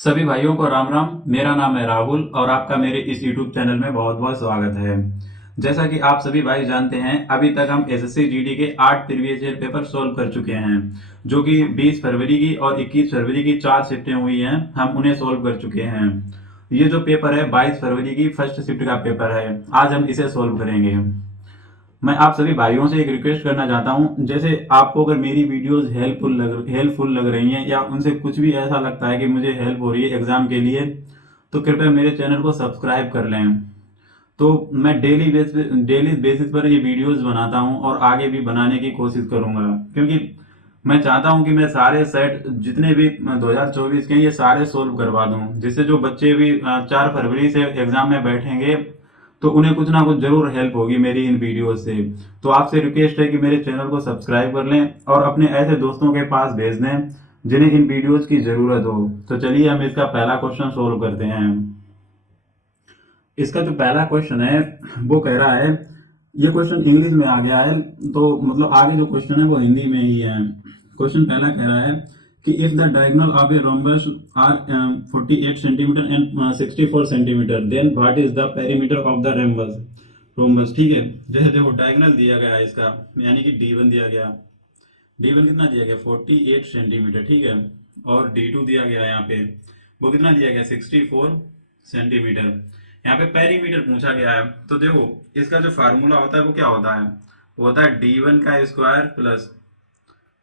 सभी भाइयों को राम राम। मेरा नाम है राहुल और आपका मेरे इस YouTube चैनल में बहुत बहुत स्वागत है। जैसा कि आप सभी भाई जानते हैं, अभी तक हम एसएससी जीडी के 8 प्रीवियस ईयर पेपर सोल्व कर चुके हैं, जो कि 20 फरवरी की और 21 फरवरी की 4 शिफ्टें हुई हैं। हम उन्हें सोल्व कर चुके हैं। ये जो पेपर है 22 फरवरी की फर्स्ट शिफ्ट का पेपर है। आज हम इसे सोल्व करेंगे। मैं आप सभी भाइयों से एक रिक्वेस्ट करना चाहता हूं, जैसे आपको अगर मेरी वीडियोस हेल्पफुल लग रही हैं या उनसे कुछ भी ऐसा लगता है कि मुझे हेल्प हो रही है एग्जाम के लिए, तो कृपया मेरे चैनल को सब्सक्राइब कर लें। तो मैं डेली बेसिस पर ये वीडियोस बनाता हूं और आगे भी बनाने की कोशिश करूंगा, क्योंकि मैं चाहता हूं कि मैं सारे सेट जितने भी 2024 के हैं ये सारे सोल्व करवा दूं, जिससे जो बच्चे भी 4 फरवरी से एग्जाम में बैठेंगे तो उन्हें कुछ ना कुछ जरूर हेल्प होगी मेरी इन वीडियो से। तो आपसे रिक्वेस्ट है कि मेरे चैनल को सब्सक्राइब कर लें और अपने ऐसे दोस्तों के पास भेज दें जिन्हें इन वीडियोस की जरूरत हो। तो चलिए हम इसका पहला क्वेश्चन सोल्व करते हैं। इसका जो पहला क्वेश्चन है वो कह रहा है, ये क्वेश्चन इंग्लिश में आ गया है, तो मतलब आगे जो क्वेश्चन है वो हिंदी में ही है। क्वेश्चन पहला कह रहा है कि if the diagonal of a rhombus are 48 centimetre and 64 centimetre, then what is the perimeter of the rhombus. Rhombus, ठीक है। जैसे देखो डायगोनल दिया गया है इसका, यानी कि D1 दिया गया। D1 कितना दिया गया 48 सेंटीमीटर, ठीक है। और D2 दिया गया है यहाँ पे, वो कितना दिया गया 64 सेंटीमीटर। यहाँ पे पेरीमीटर पूछा गया है, तो देखो इसका जो फार्मूला होता है वो क्या होता है, वो होता है D1 का स्क्वायर प्लस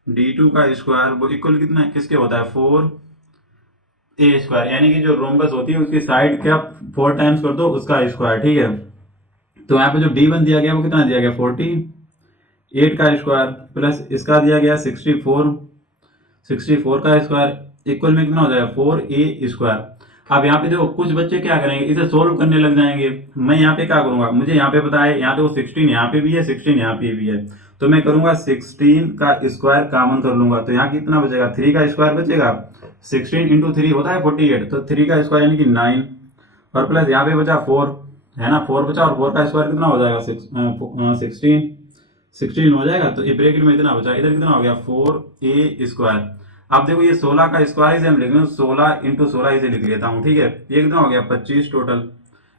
D2 का स्क्वायर, वो इक्वल कितना किसके होता है 4A स्क्वायर, यानी कि जो रोम्बस होती है उसकी साइड क्या 4 टाइम्स कर दो उसका स्क्वायर, ठीक है। तो यहाँ पे जो D1 दिया गया वो कितना दिया गया 48 का स्क्वायर प्लस इसका दिया गया 64 का स्क्वायर इक्वल में कितना हो जाएगा 4A स्क्वायर। अब यहाँ पे देखो कुछ बच्चे क्या करेंगे, इसे सोल्व करने लग जाएंगे। मैं यहाँ पे क्या करूंगा, मुझे यहाँ पे पता है यहाँ पे वो 16 यहाँ पे भी है 16 यहाँ पे भी है, तो मैं करूंगा 16 का स्क्वायर कॉमन कर लूंगा, तो यहाँ कितना बचेगा 3 का स्क्वायर बचेगा। 16 इंटू 3 होता है 48, तो 3 का स्क्वायर यानी कि 9 और प्लस यहाँ पे बचा 4, है ना। 4 बचा और 4 का स्क्वायर कितना हो जाएगा 16 हो जाएगा। तो ये ब्रैकेट में इतना बचा, इधर कितना हो गया 4A स्क्वायर। अब देखो ये 16 का स्क्वायर इसे हम लिख रहे हैं, 16 इंटू 16 इसे लिख लेता हूँ, ठीक है। ये कितना हो गया 25 टोटल,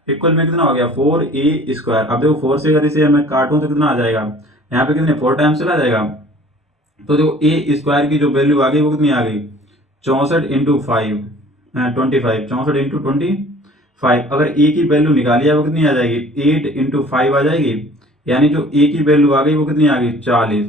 इक्वल में कितना हो गया 4A स्क्वायर। अब देखो 4 से अगर इसे मैं काटूं तो कितना आ जाएगा, यहाँ पे कितने 4 टाइम्स चला जाएगा। तो देखो A स्क्वायर की जो वैल्यू आ गई वो कितनी आ गई 64 इंटू 5 25, 64 इंटू 25। अगर A की वैल्यू निकाली है वो कितनी आ जाएगी 8 इंटू 5 आ जाएगी, यानी जो A की वैल्यू आ गई वो कितनी आ गई 40।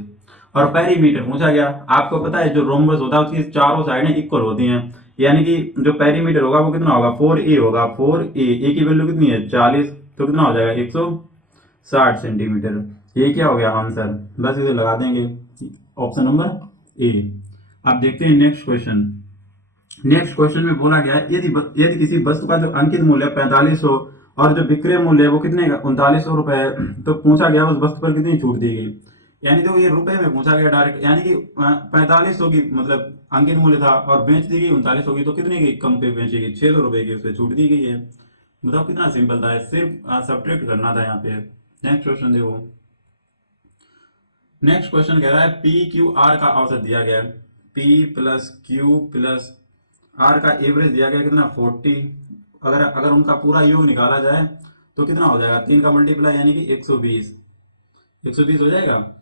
और पेरीमीटर पूछा गया, आपको पता है जो रोम्बस होता है उसकी चारों साइडें इक्वल होती हैं, यानी कि जो पेरीमीटर होगा वो कितना होगा 4A होगा। 4A की वैल्यू कितनी है 40, तो कितना हो जाएगा 160 सेंटीमीटर। ये क्या हो गया आंसर, बस इसे लगा देंगे, ऑप्शन नंबर ए। अब देखते हैं नेक्स्ट क्वेश्चन। नेक्स्ट क्वेश्चन में बोला गया है, यदि किसी वस्तु का जो अंकित मूल्य 4500 और जो विक्रय मूल्य है वो कितने का 3900 रुपए है, तो पूछा गया उस वस्तु पर कितनी छूट दी गई। यानी तो ये रुपए में पूछा गया डायरेक्ट, यानी कि 4500 की मतलब अंकित मूल्य था और बेच दी गई 3900 की, तो कितने की कम पे बेचेगी 600 रुपए की, उससे छूट दी गई है। बताओ कितना सिंपल था, सिर्फ सब्ट्रैक्ट करना था यहाँ पे। नेक्स्ट क्वेश्चन देखो। नेक्स्ट क्वेश्चन कह रहा है पी क्यू आर का औसत दिया गया है, P plus Q plus R का एवरेज दिया गया कितना 40। अगर अगर उनका पूरा योग निकाला जाए तो कितना हो जाएगा 3 का मल्टीप्लाई यानी कि 120 हो जाएगा।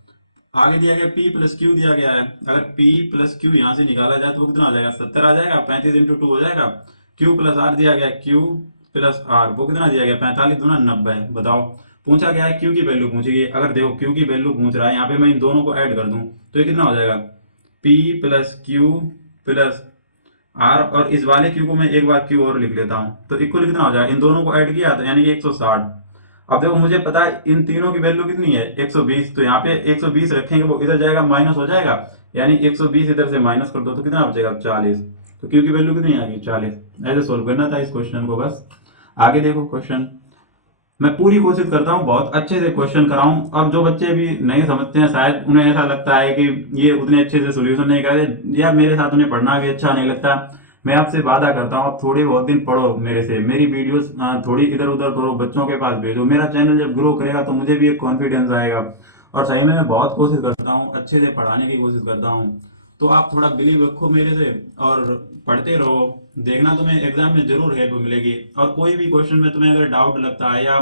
आगे दिया गया P प्लस क्यू दिया गया है, अगर P प्लस क्यू यहाँ से निकाला जाए तो वो कितना आ जाएगा 70 आ जाएगा, 35 इंटू 2 हो जाएगा। Q प्लस आर दिया गया, Q प्लस आर वो कितना दिया गया 45 दूना 90। बताओ पूछा गया है Q की वैल्यू पूछी गई, अगर देखो Q की वैल्यू पूछ रहा है यहाँ पे मैं इन दोनों को ऐड कर दूं तो ये कितना हो जाएगा P plus Q plus R, और इस वाले क्यू को मैं एक बार क्यू और लिख लेता हूं, तो इक्वल कितना हो जाएगा इन दोनों को ऐड किया तो यानी कि 160। अब देखो मुझे पता है इन तीनों की वैल्यू कितनी है 120, तो यहाँ पे 120 रखेंगे वो इधर जाएगा माइनस हो जाएगा, यानी 120 इधर से माइनस कर दो तो कितना बचेगा 40। तो क्यू की वैल्यू कितनी आ गई 40। ऐसे सोल्व करना था इस क्वेश्चन को बस। आगे देखो क्वेश्चन, मैं पूरी कोशिश करता हूँ बहुत अच्छे से क्वेश्चन कराऊं, और जो बच्चे भी नहीं समझते हैं शायद उन्हें ऐसा लगता है कि ये उतने अच्छे से सोल्यूशन नहीं करे या मेरे साथ उन्हें पढ़ना भी अच्छा नहीं लगता। मैं आपसे वादा करता हूँ आप थोड़े बहुत दिन पढ़ो मेरे से, मेरी वीडियोस थोड़ी इधर उधर करो, बच्चों के पास भेजो। मेरा चैनल जब ग्रो करेगा तो मुझे भी एक कॉन्फिडेंस आएगा, और सही में मैं बहुत कोशिश करता हूँ अच्छे से पढ़ाने की कोशिश करता हूँ। तो आप थोड़ा बिलीव रखो मेरे से और पढ़ते रहो, देखना तुम्हें एग्जाम में जरूर हेल्प मिलेगी। और कोई भी क्वेश्चन में तुम्हें अगर डाउट लगता है या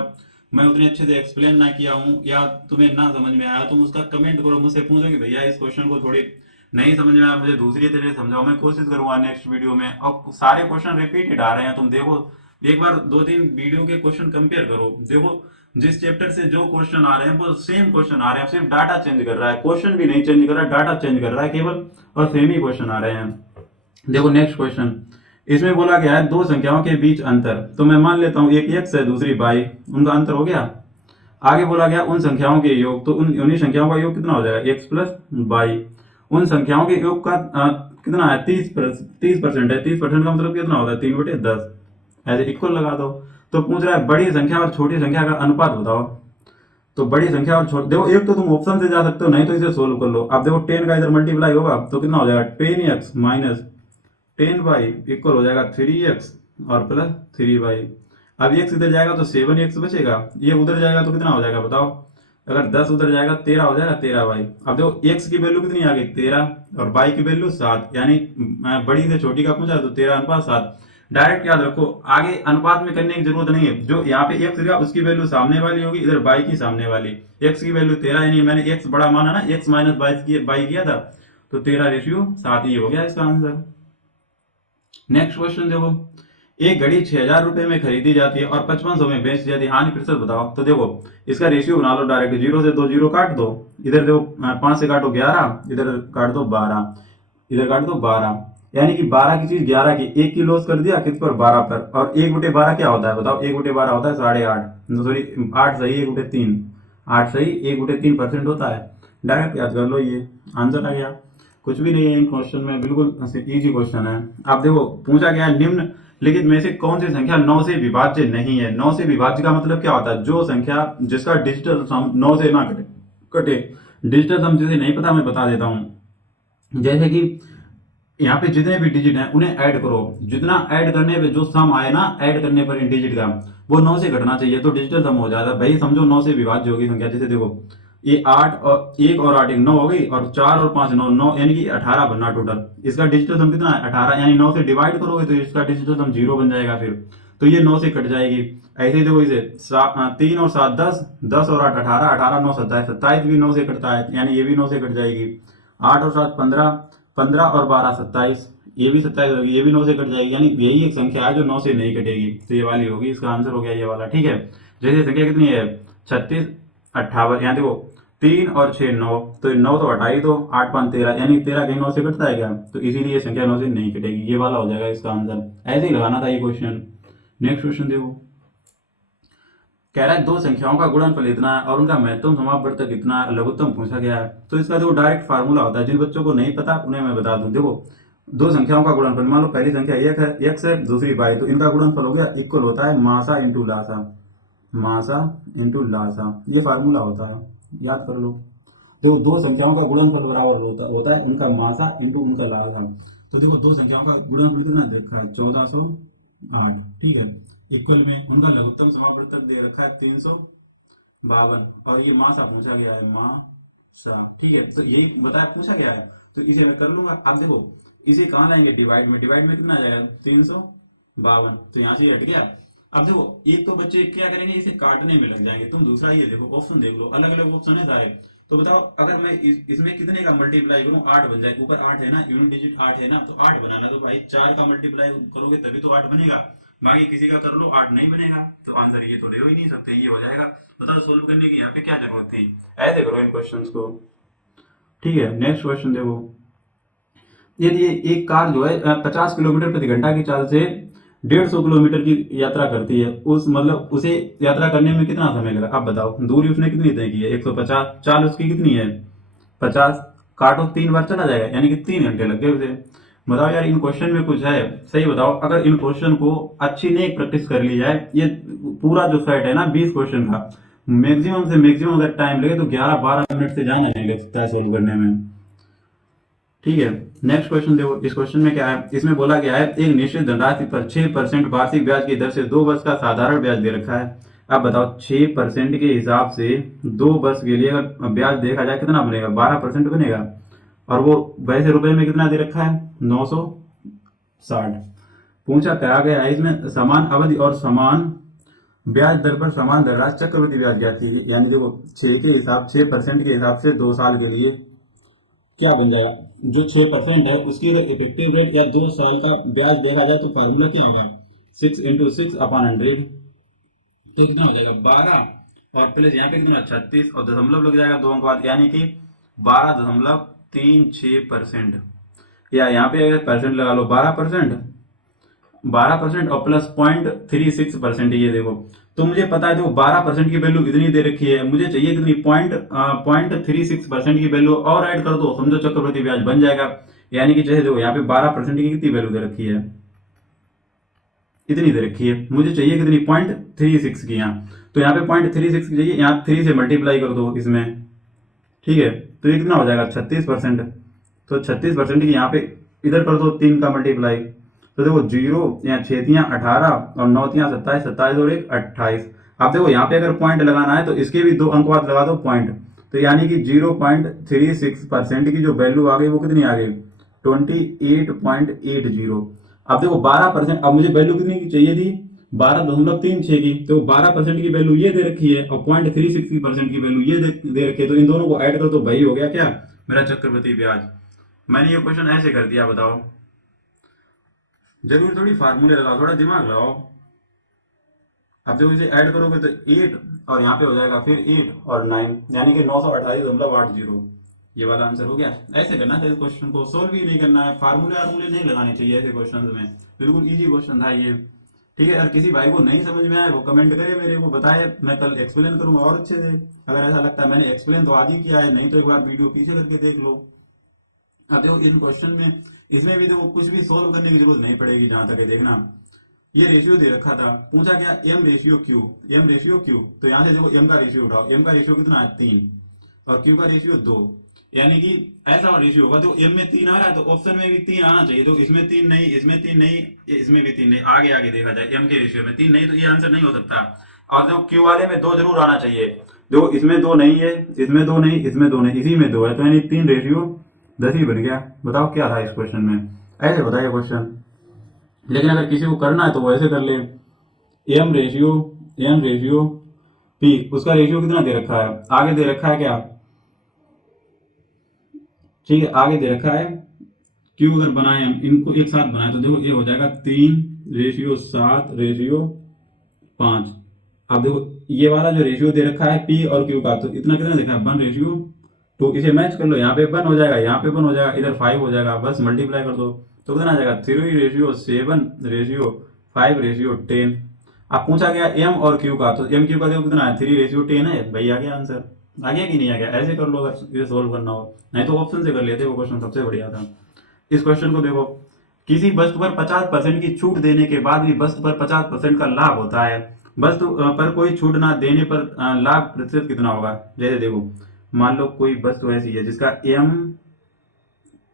मैं उतने अच्छे से एक्सप्लेन ना किया हूँ या तुम्हें ना समझ में आया, तुम उसका कमेंट करो, मुझसे पूछो कि भैया इस क्वेश्चन को थोड़ी नहीं समझ में आया, मुझे दूसरी तरह से समझाओ, मैं कोशिश करूंगा नेक्स्ट वीडियो में। और सारे क्वेश्चन रिपीटेड आ रहे हैं, तुम देखो एक बार 2-3 वीडियो के क्वेश्चन कंपेयर करो, देखो जिस चैप्टर से जो क्वेश्चन आ रहे हैं वो सेम क्वेश्चन आ रहे हैं, सिर्फ डाटा चेंज कर रहा है, क्वेश्चन भी नहीं चेंज कर रहा है, डाटा चेंज कर रहा है केवल, और सेम ही क्वेश्चन आ रहे हैं। देखो नेक्स्ट क्वेश्चन, इसमें बोला गया है दो संख्याओं के बीच अंतर, तो मैं मान लेता हूं एक x है दूसरी y, उनका अंतर हो गया। आगे बोला गया उन संख्याओं के योग, तो उन्हीं संख्याओं का योग कितना हो जाएगा x प्लस वाई। उन संख्याओं के योग का कितना है 30% है, 30% का मतलब कितना होता है 3/10, ऐसे इक्वल लगा दो। तो पूछ रहा है बड़ी संख्या और छोटी संख्या का अनुपात बताओ। तो बड़ी संख्या और छोटी, देखो एक तो तुम ऑप्शन से जा सकते हो, नहीं तो इसे सोल्व कर लो। अब देखो 10 का इधर मल्टीप्लाई होगा तो कितना हो जाएगा 10x माइनस 10y इक्वल हो जाएगा 3x और प्लस 3y। अब x इधर जाएगा तो 7x बचेगा, ये उधर जाएगा तो कितना हो जाएगा बताओ, अगर 10 उधर जाएगा 13 हो जाएगा 13y। अब देखो x की वैल्यू कितनी आ गई 13 और y की वैल्यू 7, यानी बड़ी से छोटी का पूछा तो 13:7। डायरेक्ट याद रखो, आगे अनुपात में करने की जरूरत नहीं है, जो यहाँ पे x दिया उसकी वैल्यू सामने वाली होगी, इधर y की सामने वाली। x की वैल्यू 13, यानी मैंने x बड़ा माना ना, x माइनस y किया था, तो 13:7 ही हो गया इसका आंसर। नेक्स्ट क्वेश्चन देखो, एक घड़ी 6,000 रुपए में खरीदी जाती है और 5500 में बेची जाती है, हानि प्रतिशत बताओ। तो देखो इसका रेशियो बना लो डायरेक्ट, 0 से 2 जीरो काट दो, इधर देखो 5 से काटो 11, इधर काट दो 12, इधर काट दो 12, यानी कि 12 की चीज 11 की, एक की लॉस कर दिया किस पर 12 पर। और 1/12 क्या होता है बताओ, 1/12 होता है 8.5, सॉरी 8 सही 1/3, 8 सही 1/3% होता है। डायरेक्ट याद कर लो, ये आंसर आ गया, कुछ भी नहीं है इन क्वेश्चन में, बिल्कुल इजी क्वेश्चन है। आप देखो पूछा गया है निम्नलिखित में से कौन सी संख्या 9 से विभाज्य नहीं है। 9 से विभाज्य का मतलब क्या होता है, जो संख्या जिसका डिजिटल सम 9 से ना कटे। डिजिटल सम जिसे नहीं पता मैं बता देता हूं, जैसे कि यहाँ पे जितने भी डिजिट हैं उन्हें ऐड करो, जितना ऐड करने पे जो सम आए ना, ऐड करने पर इन डिजिट का वो 9 से घटना चाहिए, तो डिजिटल सम हो जाता है। भाई समझो 9 से विभाज्य होगी संख्या, जैसे देखो ये 8 और 1 और 8 9 हो गई, और 4 और 5 9 यानी कि 18 बनना टोटल। इसका डिजिटल सम कितना है 18, यानी 9 से डिवाइड करोगे तो इसका डिजिटल सम 0 बन जाएगा फिर, तो ये 9 से कट जाएगी। ऐसे ही देखो इसे 3 और 7 10, 10 और 8 18, 18 9 27, 27 भी 9 से कटता है, यानी ये भी 9 से कट जाएगी। 8 और 7 15, 15 और 12 27, ये भी 27 होगी, ये भी 9 से कट जाएगी, यानी यही एक संख्या है जो 9 से नहीं कटेगी, तो ये वाली होगी, इसका आंसर हो गया ये वाला। ठीक है, जैसे संख्या कितनी है 36 58, यहाँ देखो 3 और 6 9, तो 9 तो हटा ही दो, 8 5 13, यानी 13 कहीं 9 से कटता है क्या, तो इसीलिए ये संख्या 9 से नहीं कटेगी, ये वाला हो जाएगा इसका आंसर। ऐसे ही लगाना था ये क्वेश्चन। नेक्स्ट क्वेश्चन देखो, कह रहा है दो संख्याओं का गुणनफल इतना है और उनका महत्तम समापवर्तक इतना है, लघुत्तम पूछा गया है। तो इसका देखो डायरेक्ट फार्मूला होता है, जिन बच्चों को नहीं पता उन्हें मैं बता दूं। देखो दो संख्याओं का गुणनफल, मान लो पहली संख्या x है दूसरी y, तो इनका गुणनफल हो गया इक्वल होता है मासा इंटू लासा, मासा इंटू लासा, ये फार्मूला होता है, याद कर लो। देखो दो संख्याओं का गुणनफल बराबर होता है उनका मासा इंटू उनका लासा। तो देखो दो संख्याओं का गुणनफल कितना देखा है 1408, ठीक है, इक्वल में उनका लघुत्तम समापवर्तक दे रखा है 352, और ये मासा पूछा गया है, मासा, ठीक है, तो यही बताया पूछा गया है, तो इसे मैं कर लूंगा। अब देखो इसे कहाँ लाएंगे डिवाइड में, डिवाइड में कितना आ जाएगा 352, तो यहाँ से हट गया। अब देखो एक तो बच्चे क्या करेंगे, इसे काटने में लग जाएंगे, तुम दूसरा ये देखो ऑप्शन देख लो, अलग अलग ऑप्शन है सारे, तो बताओ अगर मैं इसमें कितने का मल्टीप्लाई करूं, 8 बन जाए, ऊपर 8 है ना, यूनिट डिजिट 8 है ना, तो 8 बनाना, तो भाई 4 का मल्टीप्लाई करोगे तभी तो 8 बनेगा, बाकी किसी का कर लो 8 नहीं बनेगा, तो आंसर ये तो ले ही नहीं सकते, ये हो जाएगा। बताओ सोल्व करने की यहाँ पे क्या जरूरत थी, ऐसे करो इन क्वेश्चंस को। ठीक है, नेक्स्ट क्वेश्चन देखो, यदि एक कार जो है 50 किलोमीटर प्रति घंटा की चाल से 150 किलोमीटर की यात्रा करती है, उस मतलब उसे यात्रा करने में कितना समय लगा, आप बताओ। दूरी उसने कितनी तय की है 150, चाल उसकी कितनी है 50, काटो 3 बार चला जाएगा, यानी कि 3 घंटे लग गए उसे। बताओ यार इन क्वेश्चन में कुछ है, सही बताओ। अगर इन क्वेश्चन को अच्छी नहीं प्रैक्टिस कर ली जाए, ये पूरा जो सेट है ना 20 क्वेश्चन का, मैक्सिमम से मैक्सिमम अगर टाइम लगे तो 11-12 मिनट से ज्यादा नहीं लग सकता है सोल्व करने में। ठीक है, नेक्स्ट क्वेश्चन देखो, इस क्वेश्चन में क्या है, इसमें बोला गया है एक निश्चित धनराशि पर 6% वार्षिक ब्याज की दर से 2 वर्ष का साधारण ब्याज दे रखा है। अब बताओ 6% के हिसाब से 2 वर्ष के लिए अगर ब्याज देखा जाए कितना बनेगा, 12% बनेगा। और वो वैसे रुपए में कितना दे रखा है 960। पूछा क्या गया है इसमें समान अवधि और समान ब्याज दर पर समान दर चक्रवृद्धि ब्याज ज्ञात कीजिए। यानी देखो 6% के हिसाब से 2 साल के लिए क्या बन जाएगा, जो 6% है उसकी अगर इफेक्टिव रेट या 2 साल का ब्याज देखा जाए तो फार्मूला क्या होगा 6 × 6/100। तो कितना हो जाएगा 12 और प्लस यहाँ पे कितना 36 और दशमलव लग जाएगा 2 अंक बाद, यानी कि 12.36%। या यहाँ पे अगर परसेंट लगा लो 12% और प्लस 0.36% ये देखो। तो मुझे पता है देखो 12% की वैल्यू इतनी दे रखी है, मुझे चाहिए कितनी 0.36% की वैल्यू और ऐड कर दो, समझो चक्रवृद्धि ब्याज बन जाएगा। यानी कि जैसे देखो यहाँ पे 12% की कितनी वैल्यू दे रखी है, इतनी दे रखी है, मुझे चाहिए कितनी 0.36 की यहाँ। तो यहाँ पे 0.36 की चाहिए, यहाँ 3 से मल्टीप्लाई कर दो इसमें, ठीक है। तो ये कितना हो जाएगा 36%। तो 36% की यहाँ पे इधर कर दो 3 का मल्टीप्लाई। तो देखो 0 यहाँ 6×18 और 9×27, 27 और 1 28। अब देखो यहाँ पे अगर पॉइंट लगाना है तो इसके भी 2 अंक बाद लगा दो पॉइंट। तो यानी कि 0.36% की जो वैल्यू आ गई वो कितनी आ गई 28.80। अब देखो 12%, अब मुझे वैल्यू कितनी की चाहिए थी 12.36 की। तो 12% की वैल्यू ये दे रखी है और 0.36% की वैल्यू ये दे रखी है, तो इन दोनों को ऐड कर दो, भाई हो गया क्या मेरा चक्रवृद्धि ब्याज। मैंने ये क्वेश्चन ऐसे कर दिया, बताओ। जरूरी थोड़ी फार्मूले लगाओ, थोड़ा दिमाग लगाओ। अब जब इसे ऐड करोगे तो 8 और यहाँ पे हो जाएगा फिर 8 और 9, यानी कि 928.80। ये वाला आंसर हो गया। ऐसे करना था इस क्वेश्चन को, सोल्व ही नहीं करना है, फार्मूले वार्मूले नहीं लगाने चाहिए ऐसे क्वेश्चन में। बिल्कुल इजी क्वेश्चन था ये, ठीक है। अगर किसी भाई को नहीं समझ में आए वो कमेंट करे, मेरे को बताए, मैं कल एक्सप्लेन करूंगा और अच्छे से। अगर ऐसा लगता है मैंने एक्सप्लेन तो आज ही किया है, नहीं तो एक बार वीडियो पीछे करके देख लो। अब देखो इन क्वेश्चन में इसमें भी देखो कुछ भी सोल्व करने की जरूरत नहीं पड़ेगी, जहां तक है देखना। ये रेशियो दे रखा था, पूछा क्या m/q। तो यहाँ से देखो m का रेशियो उठाओ, m का रेशियो कितना है 3 और q का रेशियो 2। यानी कि ऐसा रेशियो होगा, तो m में 3 आ रहा है तो ऑप्शन में भी 3 आना चाहिए। तो इसमें 3 नहीं, इसमें 3 नहीं, इसमें भी 3 नहीं, आगे आगे देखा जाए m के रेशियो में 3 नहीं, तो ये आंसर नहीं हो सकता। और देखो q वाले में 2 जरूर आना चाहिए। देखो इसमें 2 नहीं है, इसमें 2 नहीं, इसमें 2 नहीं, इसी में 2 है, तो यानी 3/10 ही बन गया। बताओ क्या था इस क्वेश्चन में, ऐसे बताइए क्वेश्चन। लेकिन अगर किसी को करना है तो वो ऐसे कर ले, m/p, उसका रेशियो कितना दे रखा है, आगे दे रखा है क्या, ठीक है, आगे दे रखा है। क्यों अगर बनाए हम इनको एक साथ बनाए तो देखो ये हो जाएगा 3/7/5। अब देखो ये वाला जो रेशियो दे रखा है p और q का, तो इतना कितना देखा है 1/2। इसे मैच कर लो, यहाँ पे 1 हो जाएगा, यहाँ पे 1 हो जाएगा, इधर 5 हो जाएगा, बस मल्टीप्लाई कर दो। तो कितना आ जाएगा 3/7/5/10। अब पूछा गया m और q का, तो m q का देखो कितना है 3/10 है, भाई आ गया आंसर। आ गया कि नहीं आ गया, ऐसे कर लो अगर इसे सोल्व करना हो, नहीं तो ऑप्शन से कर लेते, वो क्वेश्चन सबसे बढ़िया था। इस क्वेश्चन को देखो, किसी वस्तु पर 50% की छूट देने के बाद भी वस्तु पर 50% का लाभ होता है, वस्तु पर कोई छूट ना देने पर लाभ प्रतिशत कितना होगा। जैसे देखो मान लो कोई वस्तु ऐसी है जिसका एम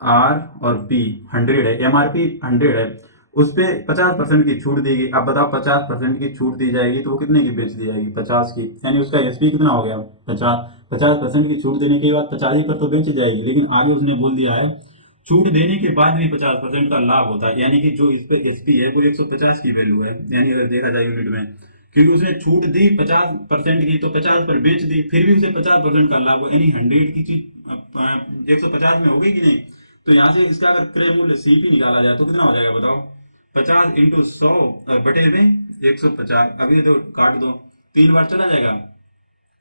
आर और पी 100 है, MRP 100 है, उस पे 50% की छूट देगी। अब बताओ 50% की छूट दी जाएगी तो वो कितने की बेच दी जाएगी 50 की, यानी उसका एसपी कितना हो गया 50% की छूट देने के बाद 50 ही पर तो बेच जाएगी। लेकिन आगे उसने बोल दिया है छूट देने के बाद भी 50% का लाभ होता है, यानी कि जो इस पे एसपी है वो 150 की वैल्यू है, यानी अगर देखा जाए यूनिट में, क्योंकि उसने छूट दी 50% की तो 50 पर बेच दी, फिर भी उसे 50% का लाभ हुआ, यानी 100 की चीज 150 में हो गई कि नहीं। तो यहाँ से इसका अगर क्रय मूल्य सीपी निकाला जाए तो कितना हो जाएगा बताओ, 50 × 100 बटे में 150। अभी तो काट दो, 3 बार चला जाएगा,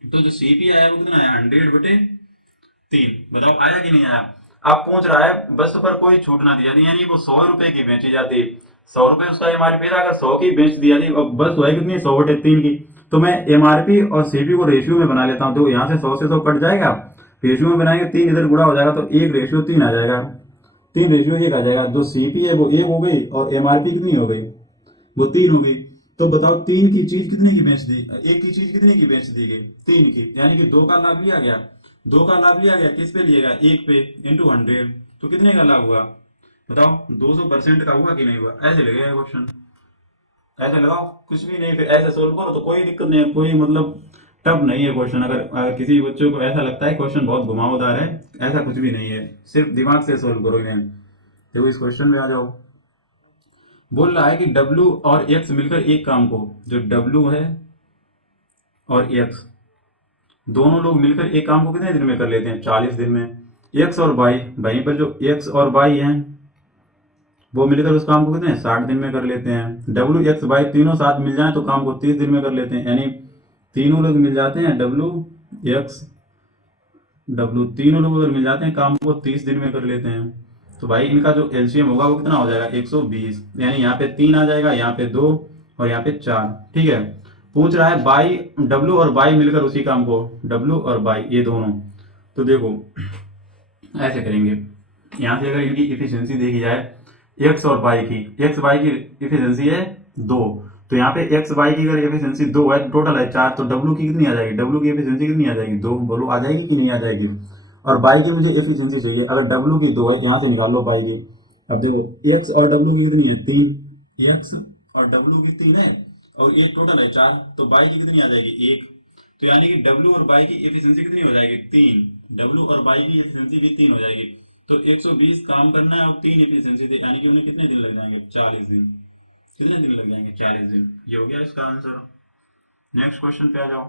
तो जो सीपी आया वो कितना आया 100/3। बताओ आया कि नहीं आया। अब पूछ रहा है वस्तु पर कोई छूट ना दी जाती, यानी वो 100 रुपए की बेची जाती, 100 रुपए उसका एमआरपी था, अगर 100 की बेच दी जाती, अब बस है कितनी 100/3 की। तो मैं एमआरपी और सीपी को रेशियो में बना लेता हूँ, तो यहाँ से 100 से 100 कट जाएगा, रेशियो में बनाएंगे 3 इधर गुणा हो जाएगा, तो 1/3 आ जाएगा, 3/1 आ जाएगा। जो सीपी है वो 1 हो गई और एमआरपी कितनी हो गई, वो 3 हो गई। तो बताओ 3 की चीज कितने की बेच दी, 1 की चीज कितने की बेच दी गई 3 की, यानी कि 2 का लाभ लिया गया, 2 का लाभ लिया गया, किस पे लिएगा 1 पे इंटू 100, तो कितने का लाभ हुआ बताओ 200% का हुआ कि नहीं हुआ। ऐसे लगेगा क्वेश्चन, ऐसे लगाओ कुछ भी नहीं, फिर ऐसे सोल्व करो तो कोई दिक्कत नहीं है, कोई मतलब टफ नहीं है क्वेश्चन। अगर किसी बच्चों को ऐसा लगता है क्वेश्चन बहुत घुमावदार है, ऐसा कुछ भी नहीं है, सिर्फ दिमाग से सोल्व करो इन्हें। देखो इस क्वेश्चन में आ जाओ। बोल रहा है कि W और X मिलकर एक काम को, जो W है और X दोनों लोग मिलकर एक काम को कितने दिन में कर लेते हैं? 40 दिन में। X और Y, वहीं पर जो X और Y हैं वो मिलकर उस काम को कितने 60 दिन में कर लेते हैं। W X Y तीनों साथ मिल जाएं तो काम को 30 दिन में कर लेते हैं। यानी तीनों लोग मिल जाते हैं, W तीनों लोग अगर मिल जाते हैं काम को 30 दिन में कर लेते हैं। तो भाई इनका जो एलसीएम होगा वो कितना हो जाएगा? 120। यानी यहाँ पे 3 आ जाएगा, यहाँ पे 2 और यहाँ पे 4। ठीक है। पूछ रहा है बाई, W और Y मिलकर उसी काम को, W और Y ये दोनों। तो देखो ऐसे करेंगे, यहाँ से अगर इनकी इफिशियंसी देखी जाए एक्स और वाई की, एक्स वाई की इफिशियंसी है 2, तो यहाँ पे एक्स वाई की अगर इफिशियंसी 2 है, टोटल है 4, तो डब्ल्यू की कितनी आ जाएगी? डब्ल्यू की इफिशियंसी कितनी आ जाएगी? 2। बोलो आ जाएगी कि नहीं आ जाएगी? और बाई की मुझे इफिशियंसी चाहिए, अगर डब्ल्यू की 2 है यहाँ से निकाल लो बाई की। अब देखो एक्स और डब्ल्यू की कितनी है? 3। एक्स और डब्ल्यू की 3 है और एक टोटल है 4, तो बाई की कितनी आ जाएगी? 1। तो यानी कि डब्ल्यू और बाई की एफिशिएंसी कितनी हो जाएगी? 3। डब्ल्यू और बाई की एफिशिएंसी भी 3 हो जाएगी। तो 120 काम करना है और 3 एफिशिएंसी थे, यानी कि उन्हें कितने दिन लग जाएंगे? 40 दिन। कितने दिन लग जाएंगे? 40 दिन। ये हो गया इसका आंसर। नेक्स्ट क्वेश्चन पे आ जाओ।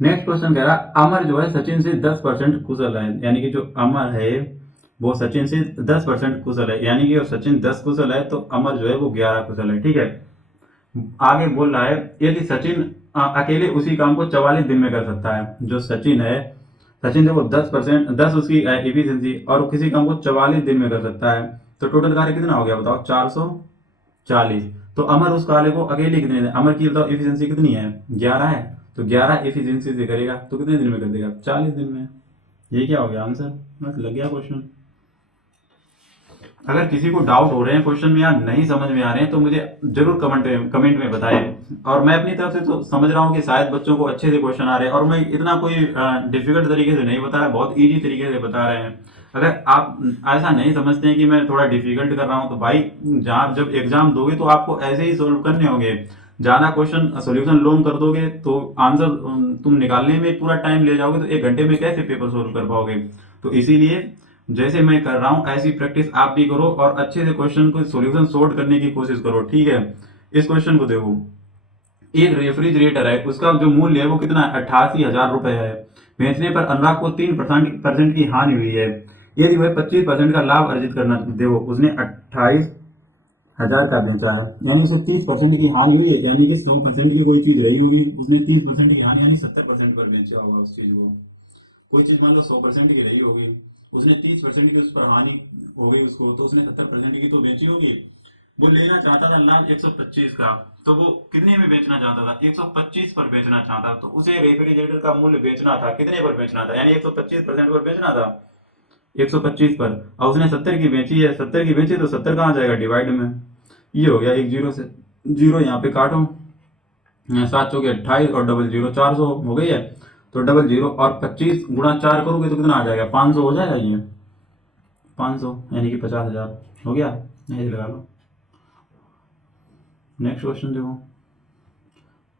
नेक्स्ट क्वेश्चन कह रहा अमर जो है सचिन से 10% कुशल है। यानी कि जो अमर है वो सचिन से 10% कुशल है, यानी कि सचिन 10 कुशल है तो अमर जो है वो 11 कुशल है। ठीक है। आगे बोल रहा है यदि सचिन अकेले उसी काम को 44 दिन में कर सकता है। जो सचिन है, सचिन देखो 10%, 10 उसकी एफिशिएंसी और किसी काम को 44 दिन में कर सकता है, तो टोटल कार्य कितना हो गया बताओ? 440। तो अमर उस कार्य को अकेले कितने दिन, अमर की बताओ एफिशिएंसी कितनी है? 11 है, तो 11 एफिशिएंसी से करेगा तो कितने दिन में कर देगा? 40 दिन में। ये क्या हो गया आंसर? बस लग गया क्वेश्चन। अगर किसी को डाउट हो रहे हैं क्वेश्चन में या नहीं समझ में आ रहे हैं तो मुझे जरूर कमेंट में बताएं। और मैं अपनी तरफ से तो समझ रहा हूँ कि शायद बच्चों को अच्छे से क्वेश्चन आ रहे हैं, और मैं इतना कोई डिफिकल्ट तरीके से नहीं बता रहा, बहुत इजी तरीके से बता रहे हैं। अगर आप ऐसा नहीं समझते हैं कि मैं थोड़ा डिफिकल्ट कर रहा हूँ तो भाई जहाँ जब एग्जाम दोगे तो आपको ऐसे ही सोल्व करने होंगे। ज्यादा क्वेश्चन सोल्यूशन लॉन्ग कर दोगे तो आंसर तुम निकालने में पूरा टाइम ले जाओगे, तो 1 घंटे में कैसे पेपर सोल्व कर पाओगे? तो इसीलिए जैसे मैं कर रहा हूं ऐसी प्रैक्टिस आप भी करो और अच्छे से क्वेश्चन को सॉल्यूशन सॉर्ट करने की कोशिश करो। ठीक है। इस क्वेश्चन को देखो, एक रेफ्रिजरेटर है, उसका जो मूल्य है वो कितना है? 88,000 रुपए है। बेचने पर अनुराग को 3% की हानि हुई है। यदि वह 25% का लाभ अर्जित करना, देखो उसने 28,000 का बेचा है, यानी उसे 30% की हानि हुई है, यानी कि 100% की कोई चीज रही होगी, उसने 30% की हानि यानी 70% पर बेचा होगा उस चीज को। कोई चीज मान लो 100% की रही होगी, उसने 30% की उस पर हानि हो गई उसको, तो उसने 70% की तो बेची होगी। वो लेना चाहता था लाभ 125 का, तो वो कितने में बेचना चाहता था? 125 पर बेचना चाहता, तो उसे रेफ्रिजरेटर का मूल्य बेचना था कितने पर बेचना था? यानी 125% पर बेचना था, 125 पर। और उसने 70 की बेची है, 70 की बेची तो 70 कहाँ जाएगा? डिवाइड में। ये हो गया एक जीरो से, जीरो यहाँ पे काटो, 7 चौके 28 और डबल जीरो 400 हो गई है। तो डबल जीरो और 25 गुणा 4 करोगे तो कितना आ जाएगा? 500 हो जाएगा। ये 500 यानी कि 50,000 हो गया। नहीं लगा लो। नेक्स्ट क्वेश्चन देखो,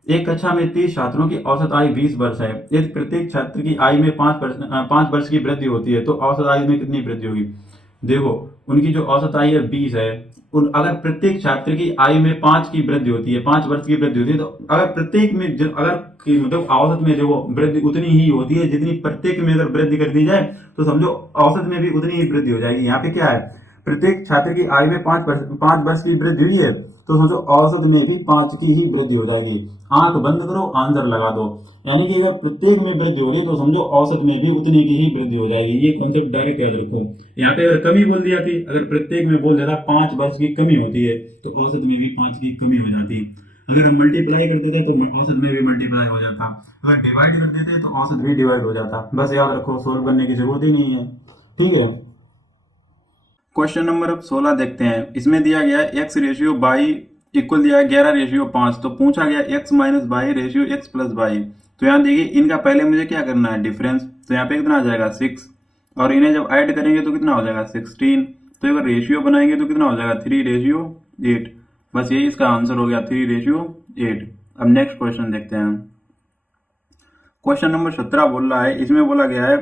एक कक्षा में 30 छात्रों की औसत आयु 20 वर्ष है। यदि प्रत्येक छात्र की आयु में 5 वर्ष की वृद्धि होती है तो औसत आयु में कितनी वृद्धि होगी? देखो उनकी जो औसत आयु है 20 है, अगर प्रत्येक छात्र की आयु में 5 की वृद्धि होती है, 5 वर्ष की वृद्धि होती है, तो अगर प्रत्येक में मतलब औसत में देखो वृद्धि उतनी ही होती है जितनी प्रत्येक में अगर वृद्धि कर दी जाए तो समझो औसत में भी उतनी ही वृद्धि हो जाएगी। यहाँ पे क्या है? प्रत्येक छात्र की आयु में 5 वर्ष की वृद्धि हुई है, तो समझो औसत में भी 5 की ही वृद्धि हो जाएगी। आंख बंद करो, आंसर लगा दो। यानी कि अगर प्रत्येक में वृद्धि हो रही है तो समझो औसत में भी उतनी की ही वृद्धि हो जाएगी। ये कॉन्सेप्ट डायरेक्ट याद रखो। यहाँ पे अगर कमी बोल दिया थी, अगर प्रत्येक में बोल देता 5 वर्ष की कमी होती है तो औसत में भी 5 की कमी हो जाती। अगर हम मल्टीप्लाई कर देते तो औसत में भी मल्टीप्लाई हो जाता। अगर डिवाइड कर देते तो औसत भी डिवाइड हो जाता। बस याद रखो, सोल्व करने की जरूरत ही नहीं है। ठीक है। क्वेश्चन नंबर अब 16 देखते हैं। इसमें दिया गया है x रेशियो बाई इक्वल दिया है 11 रेशियो 5, तो पूछा गया x minus by ratio x plus by. तो यहाँ देखिए इनका पहले मुझे क्या करना है? डिफरेंस। तो यहाँ पे कितना आ जाएगा? 6, और इन्हें जब ऐड करेंगे तो कितना हो जाएगा? 16। तो अगर रेशियो बनाएंगे तो कितना हो जाएगा? 3 रेशियो 8। बस यही इसका आंसर हो गया, 3 रेशियो 8। अब नेक्स्ट क्वेश्चन देखते हैं। क्वेश्चन नंबर 17 बोल रहा है, इसमें बोला गया है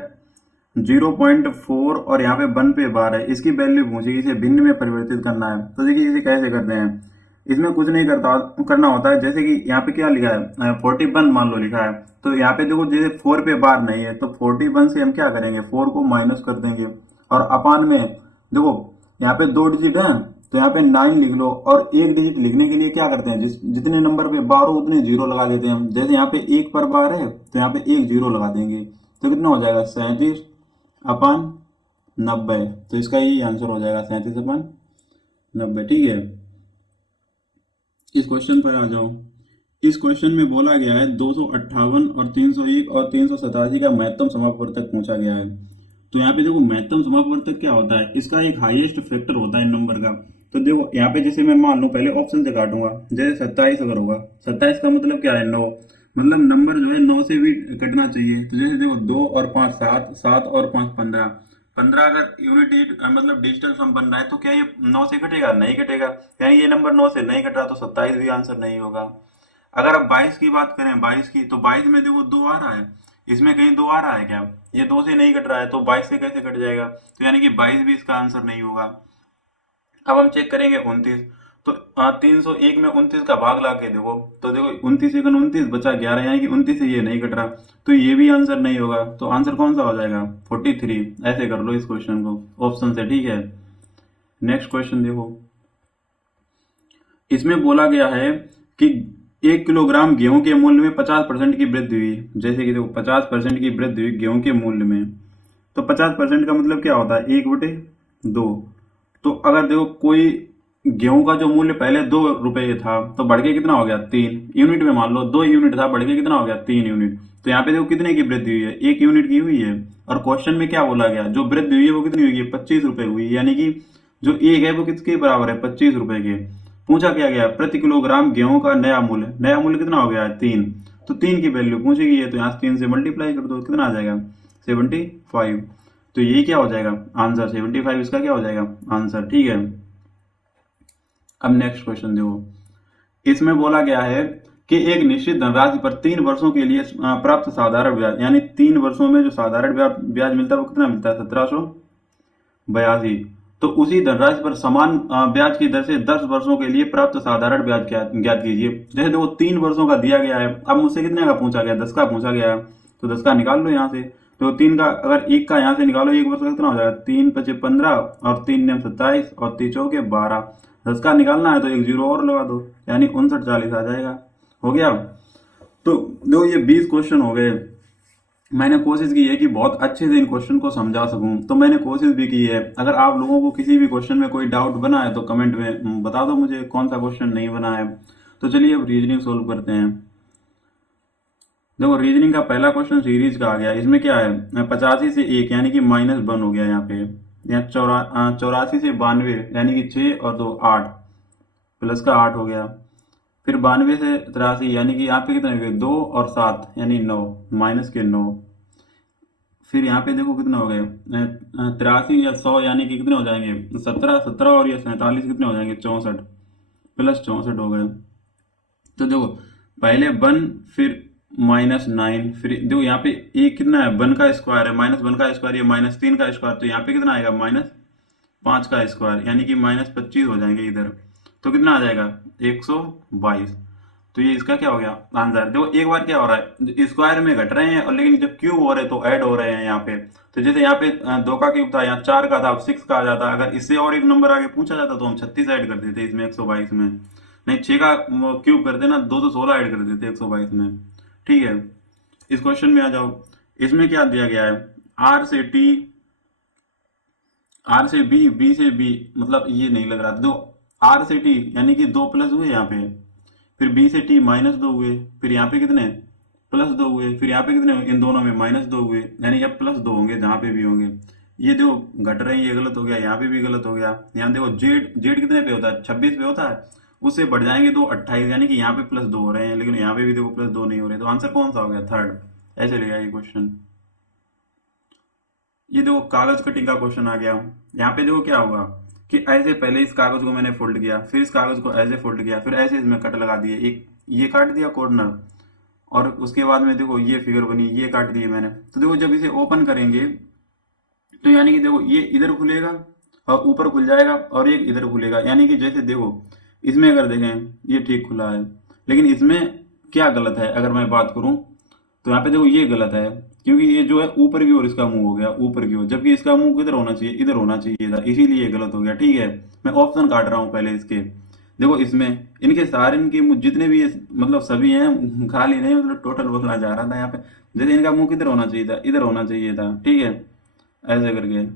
0.4 और यहाँ पे 1 पे बार है, इसकी वैल्यू पूछी, इसे भिन्न में परिवर्तित करना है। तो देखिए इसे कैसे करते हैं, इसमें कुछ नहीं करना होता है। जैसे कि यहाँ पे क्या लिखा है 41 मान लो लिखा है, तो यहाँ पे देखो जैसे 4 पे बार नहीं है तो 41 से हम क्या करेंगे, 4 को माइनस कर देंगे और अपान में देखो यहाँ पे 2 डिजिट है तो यहाँ पे 9 लिख लो, और एक डिजिट लिखने के लिए क्या करते हैं, जितने नंबर पे बार हो उतने जीरो लगा देते हैं। जैसे यहाँ पे 1 पर बार है तो यहाँ पे 1 जीरो लगा देंगे, तो कितना हो जाएगा 37 अपान 90। तो इसका यही आंसर हो जाएगा 37 अपान 90। ठीक है, इस क्वेश्चन पर आ जाओ। इस क्वेश्चन में बोला गया है 258 और 301 और 387 का महत्तम समापवर्तक पूछा गया है। तो यहाँ पे देखो महत्तम समापवर्तक क्या होता है, इसका एक हाईएस्ट फैक्टर होता है नंबर का। तो देखो यहाँ पे जैसे मैं मान लूँ पहले ऑप्शन से काटूंगा, जैसे 27 अगर होगा, 27 का मतलब क्या है 9, मतलब नंबर जो है 9 से भी कटना चाहिए। तो जैसे देखो 2 और 5 7, 7 और 5 15, 15 अगर यूनिट मतलब डिजिटल सम बन रहा है तो क्या ये 9 से कटेगा, नहीं कटेगा, यानी ये नंबर 9 से नहीं कट रहा, तो 27 भी आंसर नहीं होगा। अगर अब 22 की बात करें, 22 की, तो 22 में देखो 2 आ रहा है, इसमें कहीं 2 आ रहा है क्या, ये 2 से नहीं कट रहा है, तो 22 से कैसे कट जाएगा, तो यानी कि 22 भी इसका आंसर नहीं होगा। अब हम चेक करेंगे 29, तो 301 में 29 का भाग ला के देखो, तो देखो 29 एक 29 बचा 11, यानी कि 29 से ये नहीं कट रहा, तो ये भी आंसर नहीं होगा। तो आंसर कौन सा हो जाएगा 43। ऐसे कर लो इस क्वेश्चन को ऑप्शन से। ठीक है, नेक्स्ट क्वेश्चन देखो। इसमें बोला गया है कि 1 किलोग्राम गेहूं के मूल्य में 50% की वृद्धि हुई। जैसे कि देखो 50% की वृद्धि हुई गेहूं के मूल्य में, तो 50% का मतलब क्या होता है 1/2। तो अगर देखो कोई गेहूं का जो मूल्य पहले 2 रुपये था तो बढ़ के कितना हो गया 3 यूनिट में, मान लो 2 यूनिट था, बढ़ के कितना हो गया 3 यूनिट। तो यहाँ पे देखो कितने की वृद्धि हुई है, 1 यूनिट की हुई है। और क्वेश्चन में क्या बोला गया, जो वृद्धि हुई है वो कितनी हुई है 25 रुपए हुई है, यानी कि जो एक है वो किसके बराबर है 25 रुपए के। पूछा क्या गया प्रति किलोग्राम गेहूं का नया मूल्य कितना हो गया है 3, तो 3 की वैल्यू पूछी गई है, तो यहाँ 3 से मल्टीप्लाई कर दो, कितना आ जाएगा 75। तो यही क्या हो जाएगा आंसर 75, इसका क्या हो जाएगा आंसर। ठीक है, अब नेक्स्ट क्वेश्चन देखो। इसमें बोला गया है कि एक निश्चित धनराशि पर 3 वर्षों के लिए प्राप्त साधारण ब्याज, यानी 3 वर्षों में जो साधारण ब्याज मिलता है वो कितना मिलता है 1782। तो उसी धनराशि पर समान ब्याज की दर से 10 वर्षों के लिए प्राप्त साधारण ब्याज ज्ञात कीजिए। जैसे देखो 3 वर्षों का दिया गया है, अब मुझसे कितने का पूछा गया 10 का पूछा गया है, तो 10 का निकाल लो यहाँ से। तो 3 का अगर 1 का यहाँ से निकालो, 1 वर्ष का कितना हो जाएगा 3 × 5 = 15 और 3 × 27 और 3 × 4 = 12। 10 का निकालना है तो एक जीरो और लगा दो, यानी 5940 आ जाएगा। हो गया। तो दो ये 20 क्वेश्चन हो गए। मैंने कोशिश की है कि बहुत अच्छे से इन क्वेश्चन को समझा सकूं, तो मैंने कोशिश भी की है। अगर आप लोगों को किसी भी क्वेश्चन में कोई डाउट बना है तो कमेंट में बता दो मुझे कौन सा क्वेश्चन नहीं बना है। तो चलिए अब रीजनिंग सोल्व करते हैं। देखो रीजनिंग का पहला क्वेश्चन सीरीज का आ गया। इसमें क्या है 85 से 1 यानी कि -1 हो गया यहाँ पे, यहाँ 84 से 92 यानी कि 6 और 2 8, प्लस का 8 हो गया। फिर 92 से 83 यानी कि यहाँ पे कितने हो गए 2 और 7 यानी 9, माइनस के 9। फिर यहाँ पे देखो कितने हो गए 83 या 100 यानी कि कितने हो जाएंगे 17, 17 और ये 47 कितने हो जाएंगे 64, प्लस 64 हो गए। तो देखो पहले 1 फिर -9, फिर देखो यहाँ पे एक कितना है 1 का स्क्वायर है, -1 का स्क्वायर, ये -3 का स्क्वायर, तो यहाँ पे कितना आएगा -5 का स्क्वायर, यानी कि -25 हो जाएंगे इधर। तो कितना आ जाएगा 122। तो ये इसका क्या हो गया आंसर। देखो एक बार क्या हो रहा है स्क्वायर में घट रहे हैं, और लेकिन जब क्यूब हो रहे हैं तो ऐड हो रहे हैं यहाँ पे। तो जैसे यहाँ पे 2 का क्यूब था, यहाँ 4 का था, अब 6 का आ जाता। अगर इससे और एक नंबर आगे पूछा जाता तो हम 36 ऐड कर देते इसमें 122 में, नहीं 6 का क्यूब कर देना 216 ऐड कर देते 122 में। ठीक है, इस क्वेश्चन में आ जाओ। इसमें क्या दिया गया है आर से टी, आर से बी, बी से बी, मतलब ये नहीं लग रहा। दो आर से टी यानी कि 2 प्लस हुए यहाँ पे, फिर बी से टी -2 हुए, फिर यहाँ पे कितने +2 हुए, फिर यहाँ पे कितने हुए इन दोनों में -2 हुए, यानी अब +2 होंगे जहाँ पे भी होंगे। ये देखो घट रहे हैं, ये गलत हो गया, यहाँ पे भी गलत हो गया। यहाँ देखो जेड जेड कितने पे होता है 26 पे होता है, उससे बढ़ जाएंगे 2 28, यानी कि यहाँ पे +2 हो रहे हैं, लेकिन यहाँ पे भी देखो +2 नहीं हो रहे। तो आंसर कौन सा हो गया थर्ड। ऐसे लिखा ये क्वेश्चन। ये देखो कागज कटिंग का क्वेश्चन आ गया। यहाँ पे देखो क्या होगा कि ऐसे पहले इस कागज को मैंने फोल्ड किया, फिर इस कागज को ऐसे फोल्ड किया, फिर ऐसे इसमें कट लगा दिए, एक ये काट दिया कॉर्नर, और उसके बाद में देखो ये फिगर बनी, ये काट दिए मैंने। तो देखो जब इसे ओपन करेंगे तो यानी कि देखो ये इधर खुलेगा और ऊपर खुल जाएगा, और एक इधर खुलेगा, यानी कि जैसे देखो इसमें अगर देखें ये ठीक खुला है, लेकिन इसमें क्या गलत है अगर मैं बात करूं, तो यहाँ पे देखो ये गलत है, क्योंकि ये जो है ऊपर की ओर इसका मुंह हो गया, ऊपर की ओर, जबकि इसका मुंह किधर होना चाहिए, इधर होना चाहिए था, इसीलिए ये गलत हो गया। ठीक है, मैं ऑप्शन काट रहा हूँ पहले इसके। देखो इसमें इनके सारे इनके जितने भी ये मतलब सभी हैं, खाली नहीं, मतलब टोटल बोलना जा रहा था यहाँ पे। जैसे इनका मुंह किधर होना चाहिए था, इधर होना चाहिए था, ठीक है, ऐसे करके,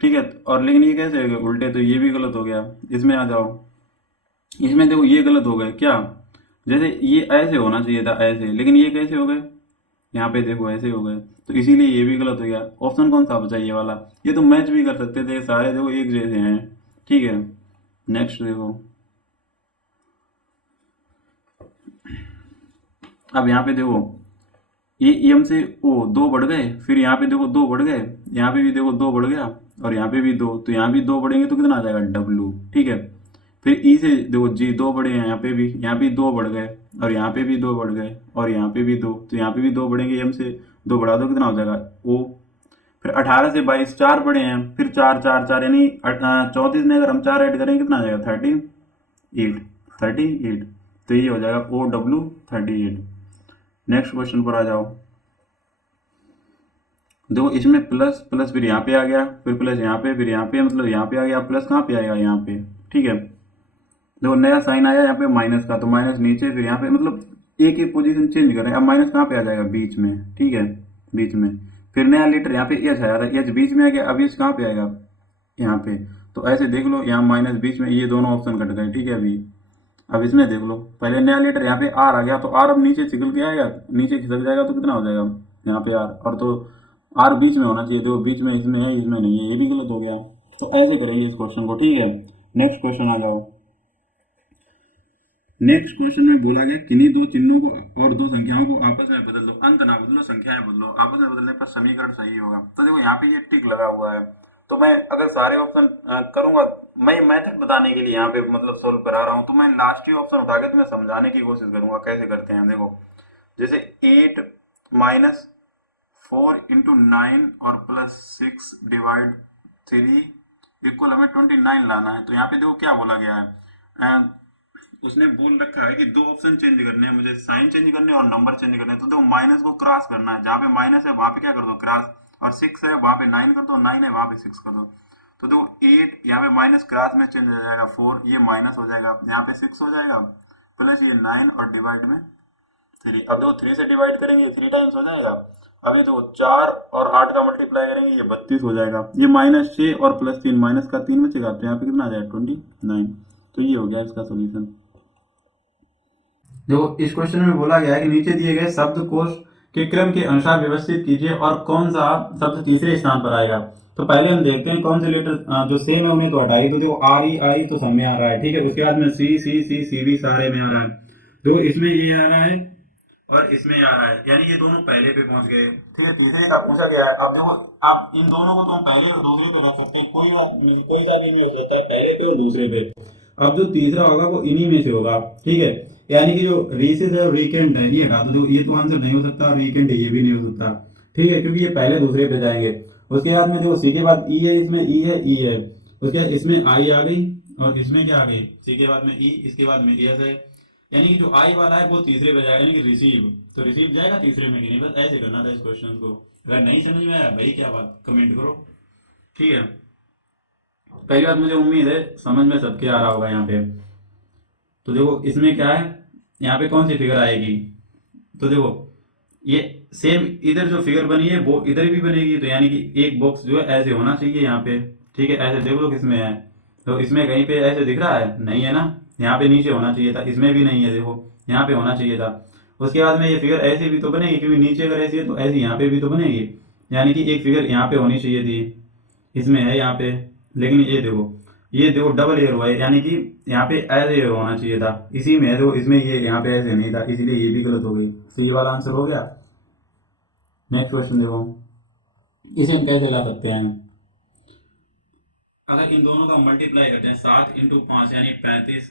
ठीक है। और लेकिन ये कैसे हो गया उल्टे, तो ये भी गलत हो गया। इसमें आ जाओ, इसमें देखो ये गलत हो गए क्या, जैसे ये ऐसे होना चाहिए था ऐसे, लेकिन ये कैसे हो गए, यहाँ पे देखो ऐसे हो गए, तो इसीलिए ये भी गलत हो गया। ऑप्शन कौन सा बचा, ये वाला। ये तो मैच भी कर सकते थे सारे, देखो एक जैसे हैं, ठीक है। नेक्स्ट देखो, अब यहाँ पे देखो ये एम से ओ दो बढ़ गए, फिर यहाँ पे देखो दो बढ़ गए, यहाँ पे भी देखो दो बढ़ गया, और यहाँ पे भी दो, तो यहाँ भी दो बढ़ेंगे तो कितना आ जाएगा डब्लू, ठीक है। फिर ई से देखो जी दो बढ़े हैं, यहाँ भी दो बढ़ गए, और यहाँ पे भी दो बढ़ गए, और यहाँ पे भी दो, तो यहाँ पे भी दो बढ़ेंगे, एम से दो बढ़ा दो कितना हो जाएगा ओ। फिर 18 से 22 चार बढ़े हैं, फिर चार चार चार, यानी 34 में अगर हम चार ऐड करेंगे कितना आ जाएगा 38, 38, तो ये हो जाएगा ओ डब्लू 38। नेक्स्ट क्वेश्चन पर आ जाओ, देखो इसमें प्लस प्लस फिर यहाँ पे आ गया, फिर प्लस यहाँ पे, फिर यहाँ पे, मतलब यहाँ पे आ गया, प्लस कहाँ पे आएगा यहाँ पे, ठीक है। देखो नया साइन आया यहाँ पे माइनस का, तो माइनस नीचे, फिर यहाँ पे, मतलब एक एक पोजीशन चेंज कर रहे हैं। अब माइनस कहाँ पे आ जाएगा बीच में, ठीक है, बीच में। फिर नया लेटर यहाँ पे एच आया था, एच बीच में आ गया, अब एच कहाँ पे आएगा यहाँ पे। तो ऐसे देख लो, यहाँ माइनस बीच में, ये दोनों ऑप्शन कट गए, ठीक है। अभी अब इसमें देख लो, पहले नया लेटर यहाँ पे आर आ गया, तो आर अब नीचे चिकल के आएगा, नीचे खिसक जाएगा, तो कितना हो जाएगा यहाँ पे आर, और तो आर बीच में होना चाहिए, देखो बीच में इसमें है, इसमें नहीं है, ये भी गलत हो गया। तो ऐसे करेंगे इस क्वेश्चन को, ठीक है। नेक्स्ट क्वेश्चन आ जाओ। नेक्स्ट क्वेश्चन में बोला गया किन्हीं दो चिन्हों को और दो संख्याओं को आपस में बदल दो, अंक ना बदलो संख्याएं बदलो, आपस में बदलने पर समीकरण सही होगा। तो देखो यहाँ पे ये टिक लगा हुआ है, तो मैं अगर सारे ऑप्शन करूंगा, मैं मेथड बताने के लिए यहाँ पे मतलब सोल्व करा रहा हूँ, तो मैं लास्ट ही ऑप्शन उठा के तुम्हें समझाने की कोशिश करूंगा कैसे करते हैं। देखो जैसे 8 माइनस 4 × 9 और +6/3 इक्वल हमें 29 लाना है। तो यहाँ पे देखो क्या बोला गया है, उसने बोल रखा है कि दो ऑप्शन चेंज करने हैं मुझे, साइन चेंज करने और नंबर चेंज करने हैं। तो दो माइनस को क्रॉस करना है, जहाँ पे माइनस है वहां पे क्या कर दो क्रॉस, और 6 है वहां पे 9 कर दो, 9 है वहां पे 6 कर दो। तो दो 8 यहाँ पे माइनस क्रॉस में चेंज हो जाएगा, 4 ये माइनस हो जाएगा, यहाँ पे 6 हो जाएगा, प्लस ये 9 और डिवाइड में 3। अब दो 3 से डिवाइड करेंगे 3 टाइम्स हो जाएगा। अब ये दो 4 और 8 का मल्टीप्लाई करेंगे, ये 32 हो जाएगा। ये -6 और +3 माइनस का 3 बचेगा, तो यहाँ पे कितना आ जाएगा 29। तो ये हो गया इसका सोल्यूशन। देखो इस क्वेश्चन में बोला गया है कि नीचे दिए गए शब्दकोश के क्रम के अनुसार व्यवस्थित कीजिए और कौन सा शब्द तीसरे स्थान पर आएगा। तो पहले हम देखते हैं कौन से लेटर जो सेम है उन्हें तो हटाइए, तो देखो आर ई आई तो सब में आ रहा है, ठीक है। उसके बाद में सी सी सी सी भी सारे में आ रहा है, तो इसमें ये आ रहा है और इसमें आ रहा है, यानी ये दोनों पहले पे पहुंच गए, ठीक है। तीसरे का पूछा गया है, अब देखो आप इन दोनों को तो हम पहले और दूसरे पे रख सकते हैं, कोई सा भी इनमें हो सकता है, पहले पे और दूसरे पे। अब जो तीसरा होगा वो इन्हीं में से होगा, ठीक है। यानी कि जो रीसेस है और वीकेंड है, ये हटा दो, ये तो आंसर नहीं हो सकता, और वीकेंड ये भी नहीं हो सकता, ठीक है, क्योंकि ये पहले दूसरे पे जाएंगे। उसके बाद में देखो सी के बाद ई है, इसमें ई है, ई है, उसके बाद इसमें आई आ गई, और इसमें क्या आ गई, सी के बाद में ई, इसके बाद में एस है, यानी कि जो आई वाला है वो तीसरे पे जाएगा, यानी कि रिसीव, तो रिसीव जाएगा तीसरे में कि नहीं, बस ऐसे करना था इस क्वेश्चन को। अगर नहीं समझ में आया भाई क्या बात, कमेंट करो, ठीक है। पहली बात मुझे उम्मीद है समझ में सबके आ रहा होगा यहाँ पे। तो देखो इसमें क्या है, यहाँ पे कौन सी फिगर आएगी, तो देखो ये सेम इधर जो फिगर बनी है वो इधर भी बनेगी, तो यानी कि एक बॉक्स जो है ऐसे होना चाहिए यहाँ पे, ठीक है। ऐसे देख लो किसमें है, तो इसमें कहीं पे ऐसे दिख रहा है, नहीं है ना, यहाँ पे नीचे होना चाहिए था, इसमें भी नहीं है, देखो यहाँ पे होना चाहिए था। उसके बाद में ये फिगर ऐसे भी तो बनेगी, क्योंकि नीचे अगर ऐसी है तो ऐसी यहाँ पे भी तो बनेगी, यानी कि एक फिगर यहाँ पे होनी चाहिए थी, इसमें है यहाँ पे, लेकिन ये देखो डबल एरो है, यानी कि यहाँ पे ऐसे एरो होना चाहिए था, इसी में है, देखो इसमें ये यहाँ पे ऐसे नहीं था, इसीलिए ये भी गलत हो गई। तो ये वाला आंसर हो गया। नेक्स्ट क्वेश्चन देखो, इसे हम कैसे ला सकते हैं, अगर इन दोनों का मल्टीप्लाई करते हैं 7 × 5 यानी 35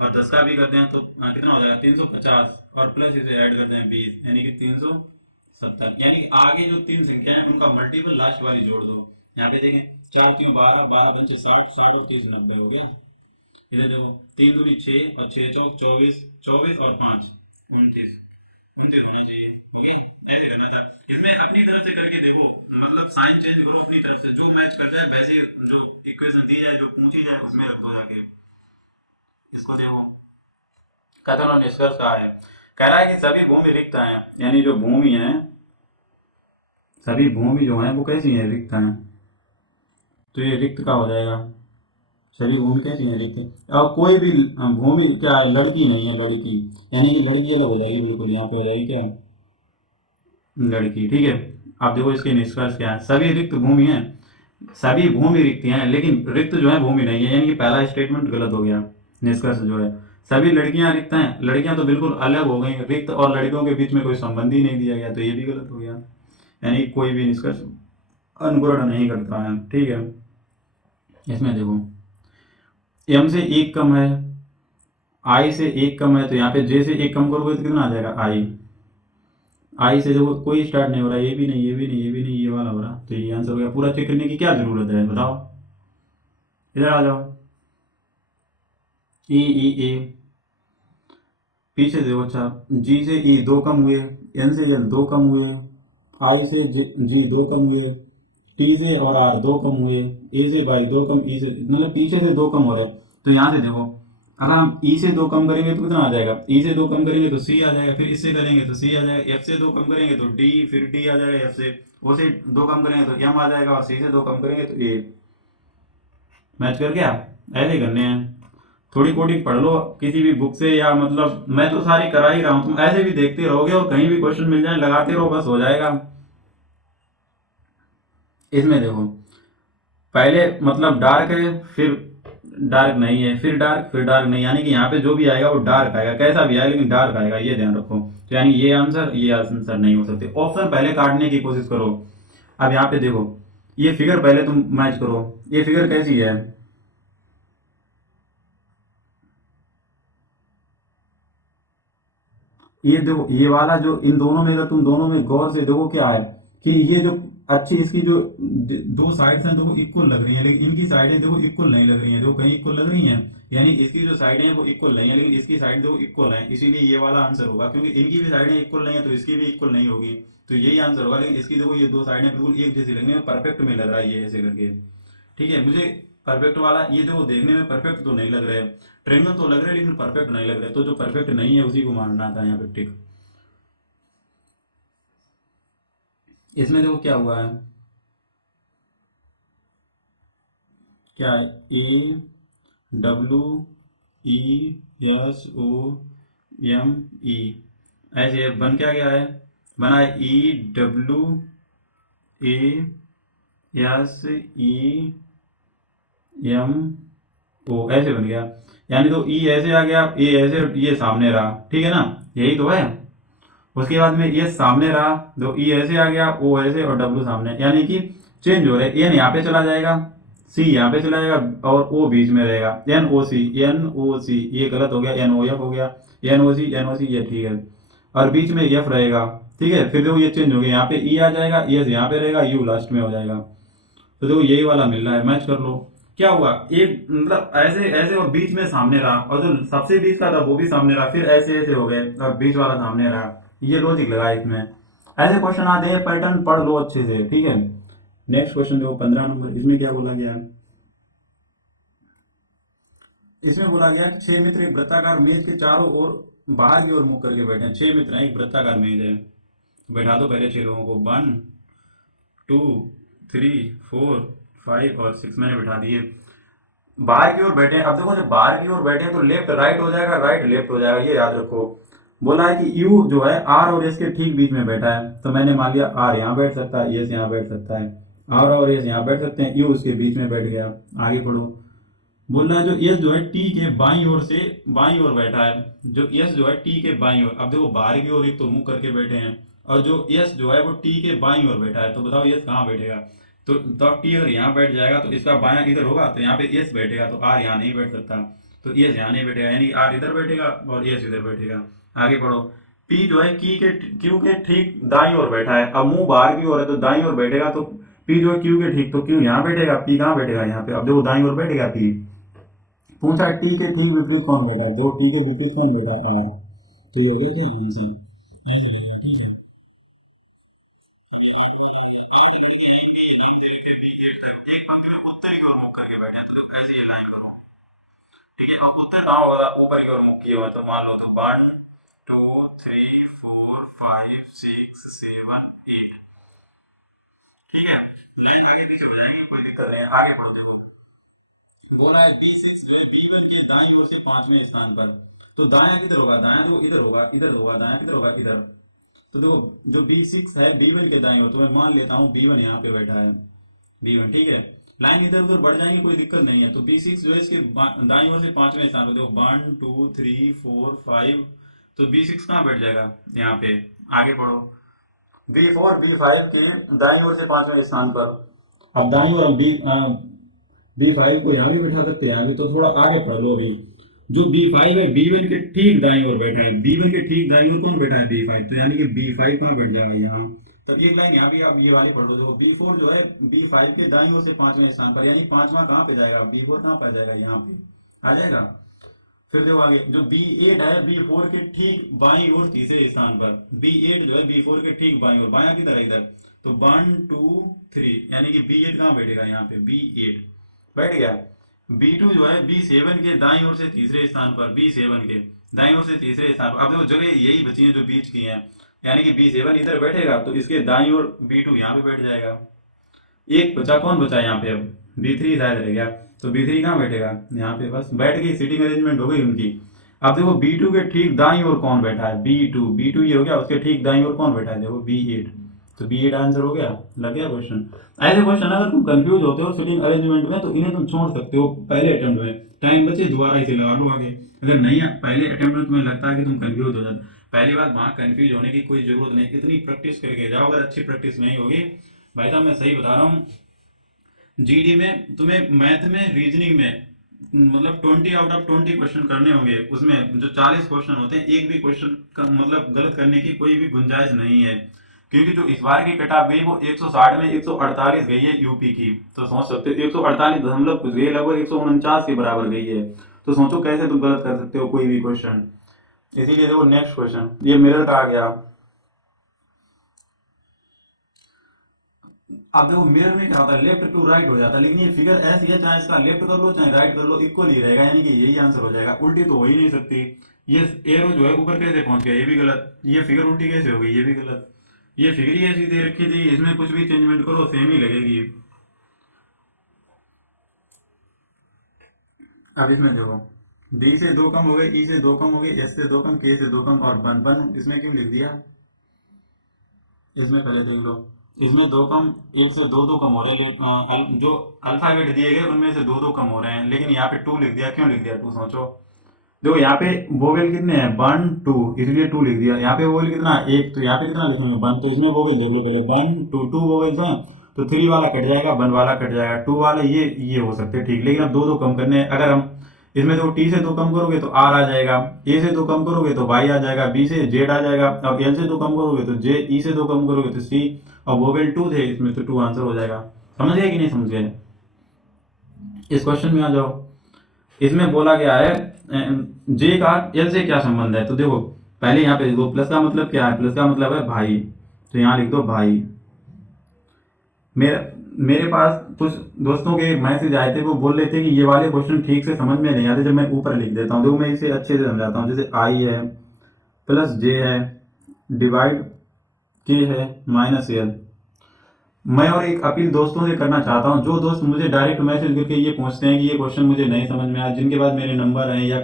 और 10 का भी करते हैं तो कितना हो जाएगा 350 और प्लस इसे ऐड करते हैं 20 यानी कि 370 यानी कि आगे जो तीन संख्या है उनका मल्टीपल लास्ट वाली जोड़ दो। यहाँ पे देखें 4×3 = 12, 12×5 = 60, 60 और 30 = 90 हो गए। इधर देखो 3×2 = 6 और 6×4 = 24, 24 और 5 = 29, 29 होना चाहिए। हो गई। ऐसे करना था। इसमें अपनी तरफ से करके देखो, मतलब साइन चेंज करो अपनी तरफ से, जो मैच कर जाए वैसे जो इक्वेशन दी जाए जो पूछी जाए उसमें रख दो जाके। इसको देखो कहते हैं निष्कर्ष कहा है, कह रहा है कि सभी भूमि रिक्त हैं, यानी जो भूमि है सभी भूमि जो है वो कैसी है रिक्त हैं। तो ये रिक्त का हो जाएगा, सभी भूमि कैसी है रिक्त। और कोई भी भूमि क्या लड़की नहीं है, लड़की यानी कि लड़की अलग हो जाएगी बिल्कुल, यहाँ पे हो जाएगी क्या लड़की। ठीक है। अब देखो इसके निष्कर्ष क्या है, सभी रिक्त भूमि है, सभी भूमि रिक्त हैं लेकिन रिक्त जो है भूमि नहीं है, यानी कि पहला स्टेटमेंट गलत हो गया। निष्कर्ष जो है सभी लड़कियां रिक्त हैं, लड़कियां तो बिल्कुल अलग हो गई, रिक्त और लड़कियों के बीच में कोई संबंध ही नहीं दिया गया, तो ये भी गलत हो गया, यानी कोई भी निष्कर्ष अनुकरण नहीं करता है। ठीक है। इसमें देखो एम से एक कम है, आई से एक कम है, तो यहाँ पे जे से एक कम करोगे तो कितना आ जाएगा आई। आई से देखो कोई स्टार्ट नहीं हो रहा, ये भी नहीं, ये भी नहीं, ये भी नहीं, ये वाला हो रहा, तो ये आंसर हो गया। पूरा चेक करने की क्या जरूरत है बताओ, इधर आ जाओ। ई ई ए पीछे देखो, अच्छा जी से ई दो कम हुए, एन से एल दो कम हुए, आई से जी दो कम हुए, टी से और आर दो कम हुए, ए से बाई दो कम, ई से मतलब पीछे से दो कम हो रहे हैं। तो यहाँ से देखो अगर हम ई से दो कम करेंगे तो कितना आ जाएगा, ई से दो कम करेंगे तो सी आ जाएगा, फिर इससे करेंगे तो सी आ जाएगा, एफ से दो कम करेंगे तो डी, फिर डी आ जाएगा, एफ से ओ से दो कम करेंगे तो एम आ जाएगा, और सी से दो कम करेंगे तो ए। मैच कर गया। ऐसे ही करने हैं, थोड़ी कोडिंग पढ़ लो किसी भी बुक से, या मतलब मैं तो सारी करा ही रहा हूँ, तुम ऐसे भी देखते रहोगे और कहीं भी क्वेश्चन मिल जाए लगाते रहो, बस हो जाएगा। इसमें देखो पहले मतलब डार्क है, फिर डार्क नहीं है, फिर डार्क, फिर डार्क नहीं, यानी कि यहाँ पे जो भी आएगा वो डार्क आएगा, कैसा भी आएगा लेकिन डार्क आएगा, ये ध्यान रखो। तो यानी ये आंसर नहीं हो सकते। ऑप्शन पहले काटने की कोशिश करो। अब यहाँ पे देखो ये फिगर पहले तुम मैच करो, ये फिगर कैसी है, ये देखो ये वाला जो इन दोनों में, अगर तुम दोनों में गौर से देखो क्या है कि ये जो अच्छी इसकी जो दो साइड्स हैं देखो इक्वल लग रही हैं, लेकिन इनकी साइडें देखो इक्वल नहीं लग रही हैं, देखो कहीं इक्वल लग रही हैं, यानी इसकी जो साइडें हैं वो इक्वल नहीं है, लेकिन इसकी साइड देखो इक्वल है, इसीलिए ये वाला आंसर होगा, क्योंकि इनकी भी साइडें इक्वल नहीं है तो इसकी भी इक्वल नहीं होगी, तो यही आंसर होगा। लेकिन इसकी देखो ये दो साइडें बिल्कुल एक जैसी लगने में परफेक्ट में लग रहा है ये ऐसे करके। ठीक है, मुझे परफेक्ट वाला ये देखो देखने में परफेक्ट तो नहीं लग रहा है, ट्रेंगल तो लग रहा है लेकिन परफेक्ट नहीं लग रहा है, तो जो परफेक्ट नहीं है उसी को मानना था यहाँ पे टिक। इसमें देखो क्या हुआ है, क्या है A W E S O M E, ऐसे बन क्या गया है, बना है E W A S E M O, ऐसे बन गया, यानी तो ई ऐसे आ गया, ए ऐसे, ये सामने रहा, ठीक है ना, यही तो है। उसके बाद में ये सामने रहा, दो ई ऐसे आ गया, ओ ऐसे और डब्ल्यू सामने, यानी कि चेंज हो रहा है, एन यहाँ पे चला जाएगा, सी यहाँ पे चला जाएगा और ओ बीच में रहेगा, एन ओ सी, एन ओ सी, ये गलत हो गया, एन ओ एफ हो गया, एन ओ सी, एन ओ सी, ये ठीक है, और बीच में एफ रहेगा। ठीक है, फिर देखो ये चेंज हो गया, यहाँ पे ई आ जाएगा, एस यहाँ पे रहेगा, यू लास्ट में हो जाएगा, तो देखो यही वाला मिल रहा है, मैच कर लो। क्या हुआ, एक मतलब ऐसे ऐसे और बीच में सामने रहा, और जो सबसे बीच का था वो भी सामने रहा, फिर ऐसे ऐसे हो गए और बीच वाला सामने रहा, ये लॉजिक लगा इसमें। ऐसे क्वेश्चन आते हैं, पैटर्न पढ़ लो अच्छे से। ठीक है, नेक्स्ट क्वेश्चन देखो 15 नंबर, इसमें क्या बोला गया है, इसमें बोला गया कि छह मित्र एक वृत्ताकार मेज के चारों ओर बाहर की ओर मुख करके बैठे हैं। छह मित्र हैं, एक वृत्ताकार मेज है, बैठा दो पहले छह लोगों को, 1 2 3 4 5 और 6 मैंने बैठा दिए, बाहर की ओर बैठे हैं। अब देखो जब बाहर की ओर बैठे हैं तो लेफ्ट राइट हो जाएगा, राइट लेफ्ट हो जाएगा, ये याद रखो। बोला है कि यू जो है आर और एस के ठीक बीच में बैठा है, तो मैंने मान लिया आर यहाँ बैठ सकता है, एस यहाँ बैठ सकता है, आर और एस यहाँ बैठ सकते हैं, यू उसके बीच में बैठ गया। आगे पढ़ो, बोल रहा है जो एस जो है टी के बाईं ओर से बाईं ओर बैठा है, जो एस जो है टी के बाईं ओर, अब देखो बाहर की ओर एक तो मुंह करके बैठे हैं, और जो एस जो है वो टी के बाईं ओर बैठा है, तो बताओ एस कहाँ बैठेगा। तो टी अगर यहाँ बैठ जाएगा तो इसका बायां इधर होगा, तो यहाँ पे एस बैठेगा, तो आर यहाँ नहीं बैठ सकता, तो एस यहाँ नहीं बैठेगा, यानी आर इधर बैठेगा और एस इधर बैठेगा। आगे बढ़ो। पी जो है क्यू के ठीक दाईं ओर बैठा है, अब मुंह बाहर की ओर है तो दाईं ओर बैठेगा, तो पी जो है क्यू के ठीक, तो क्यू यहाँ बैठेगा, पी कहाँ बैठेगा यहाँ पे, अब देखो दाईं ओर बैठेगा पी। पूछा टी के ठीक विपरीत कौन बैठा है, दो टी के विपरीत कौन बैठा है, आर। तो ये हो गया क्या आंसर। एक पंक्ति में उत्तर की ओर मुख करके बैठे हैं, तो ऐसी ये लाइन करो। ठीक है, और उत्तर कहाँ होगा, ऊपर की ओर मुख किए हुए, तो मान लो तो 1 2 3 4 5 6 7 8। ठीक है, लाइन आगे पीछे हो जाएगी, कोई दिक्कत नहीं है, आगे बढ़ो। देखो बोला है B6 जो है B1 के दाईं ओर से पांचवें स्थान पर, तो दायां किधर होगा, दायां तो इधर होगा, इधर होगा, दायां किधर होगा, इधर। तो देखो जो B6 है B1 के दाईं ओर, तो मैं मान लेता हूँ B1 यहाँ पे बैठा है, B1 ठीक है। लाइन इधर उधर बढ़ जाएंगे, कोई दिक्कत नहीं है, तो B6 जो है इसके दाईं ओर से पांचवें स्थान पर, देखो 1 2 3 4 5, तो B6 कहाँ बैठ जाएगा, यहाँ पे। आगे बढ़ो। B4 B5 के दाईं ओर से पांचवें स्थान पर, अब दाईं ओर B5 को यहाँ भी बैठा सकते हैं, अभी तो थोड़ा आगे पढ़ लो अभी। जो B5 है B1 के ठीक दाईं ओर बैठा है, B1 के ठीक दाईं ओर कौन बैठा है, B5, तो यानी कि B5 कहाँ बैठ जाएगा, यहाँ। तब एक लाइन यहाँ भी आप ये वाली पढ़ लो, देखो B4 जो है B5 के दाईं ओर से पांचवें स्थान पर, यानी पांचवा कहाँ पे जाएगा, B4 कहाँ पर जाएगा, यहाँ पे आ जाएगा। फिर देखो आगे जो B8 है B4 के ठीक बाईं ओर तीसरे स्थान पर, B8 जो है B4 के ठीक बाईं ओर, बायां किधर है, इधर। तो 1 2 3, यानी कि B8 कहाँ बैठेगा, यहाँ पे B8 बैठ गया। B2 जो है B7 के दाईं ओर से तीसरे स्थान पर, B7 के दाईं ओर से तीसरे स्थान पर, अब देखो जगह यही बची है जो बीच की है, यानी कि B7 इधर बैठेगा, तो इसके दाईं ओर B2 यहाँ पे बैठ जाएगा। एक बचा, कौन बचा यहाँ पे, अब B3 शायद रह गया, तो B3 कहाँ बैठेगा, यहाँ पे, बस बैठ गई, सीटिंग अरेंजमेंट हो गई उनकी। अब देखो B2 के ठीक दाईं ओर कौन बैठा है, B2 ये हो गया, उसके ठीक दाईं ओर कौन बैठा है, देखो B8, तो B8 आंसर हो गया। लग गया क्वेश्चन। ऐसे क्वेश्चन अगर तुम कंफ्यूज होते हो सीटिंग अरेंजमेंट में, तो इन्हें तुम छोड़ सकते हो पहले अटेम्प्ट में, टाइम बचे दोबारा इसे लगा लो आगे। अगर नहीं पहले अटेम्प्ट में तुम्हें लगता है कि तुम कंफ्यूज हो जाते, पहली बात वहां कंफ्यूज होने की कोई जरूरत नहीं, इतनी प्रैक्टिस करके जाओ, अगर अच्छी प्रैक्टिस नहीं होगी, भाई साहब मैं सही बता रहा हूँ, जीडी में तुम्हें मैथ में रीजनिंग में मतलब 20 आउट ऑफ 20 क्वेश्चन करने होंगे, उसमें जो 40 क्वेश्चन होते हैं, एक भी क्वेश्चन का मतलब गलत करने की कोई भी गुंजाइश नहीं है, क्योंकि जो इस बार की कट ऑफ गई वो 160 में 148 गई है यूपी की, तो सोच सकते हो 148 दशमलव कुछ गई, लगभग 149 के बराबर गई है, तो सोचो कैसे तुम गलत कर सकते हो कोई भी क्वेश्चन। इसीलिए देखो नेक्स्ट क्वेश्चन, ये मिरर का आ गया। अब देखो मिरर में क्या होता है, लेफ्ट टू राइट हो जाता है, लेकिन ये फिगर ऐसी है, चाहे इसका लेफ्ट कर लो चाहे राइट कर लो इक्वल ही रहेगा, यानी कि यही आंसर हो जाएगा, उल्टी तो हो ही नहीं सकती। ये एरो जो है ऊपर कैसे पहुंच गया, ये भी गलत, ये फिगर उल्टी कैसे हो गई, ये भी गलत, ये फिगर ही ऐसी दे रखी थी, इसमें कुछ भी चेंजमेंट करो सेम ही लगेगी। अब इसमें देखो डी से दो कम हो गए, ई से दो कम हो गए, एस से दो कम, के से दो कम, और वन वन इसमें क्यों लिख दिया, इसमें पहले देख लो, इसमें दो कम, एक से दो दो कम हो रहे हैं, जो अल्फाबेट दिए गए उनमें से दो दो कम हो रहे हैं, लेकिन यहाँ पे टू लिख दिया, क्यों लिख दिया टू, सोचो। देखो यहाँ पे वोवेल कितने हैं, 1 2, इसलिए टू लिख दिया, यहाँ पे वोवेल कितना है, एक, तो यहाँ पे कितना लिखेंगे 1, तो इसमें वोवेल देख लो पहले, 1 2 टू वोवेल्स हैं, तो 3 वाला कट जाएगा, 1 वाला कट जाएगा, 2 वाला ये हो सकते हैं ठीक, लेकिन अब दो दो कम करने हैं, अगर हम इसमें देखो टी से दो कम करोगे तो आर आ जाएगा, ए से दो कम करोगे तो वाई आ जाएगा, बी से जेड आ जाएगा, और एल से दो कम करोगे तो जे, ई से दो कम करोगे तो सी, और वोवेल टू थे इसमें, तो टू आंसर हो जाएगा। समझ गए कि नहीं समझ गए। इस क्वेश्चन में आ जाओ, इसमें बोला गया है जे का एल से क्या संबंध है, तो देखो पहले यहाँ पे देखो प्लस का मतलब क्या है, प्लस का मतलब है भाई, तो यहाँ लिख दो भाई। मेरे मेरे पास कुछ दोस्तों के मैसेज आए थे, वो बोल रहे थे कि ये वाले क्वेश्चन ठीक से समझ में नहीं आते जब मैं ऊपर लिख देता हूँ, देखो मैं इसे अच्छे से समझाता हूँ, जैसे आई है प्लस जे है डिवाइड के है माइनस एल। मैं और एक अपील दोस्तों से करना चाहता हूँ, जो दोस्त मुझे डायरेक्ट मैसेज करके ये पूछते हैं कि ये क्वेश्चन मुझे नहीं समझ में आया, जिनके पास मेरे नंबर हैं या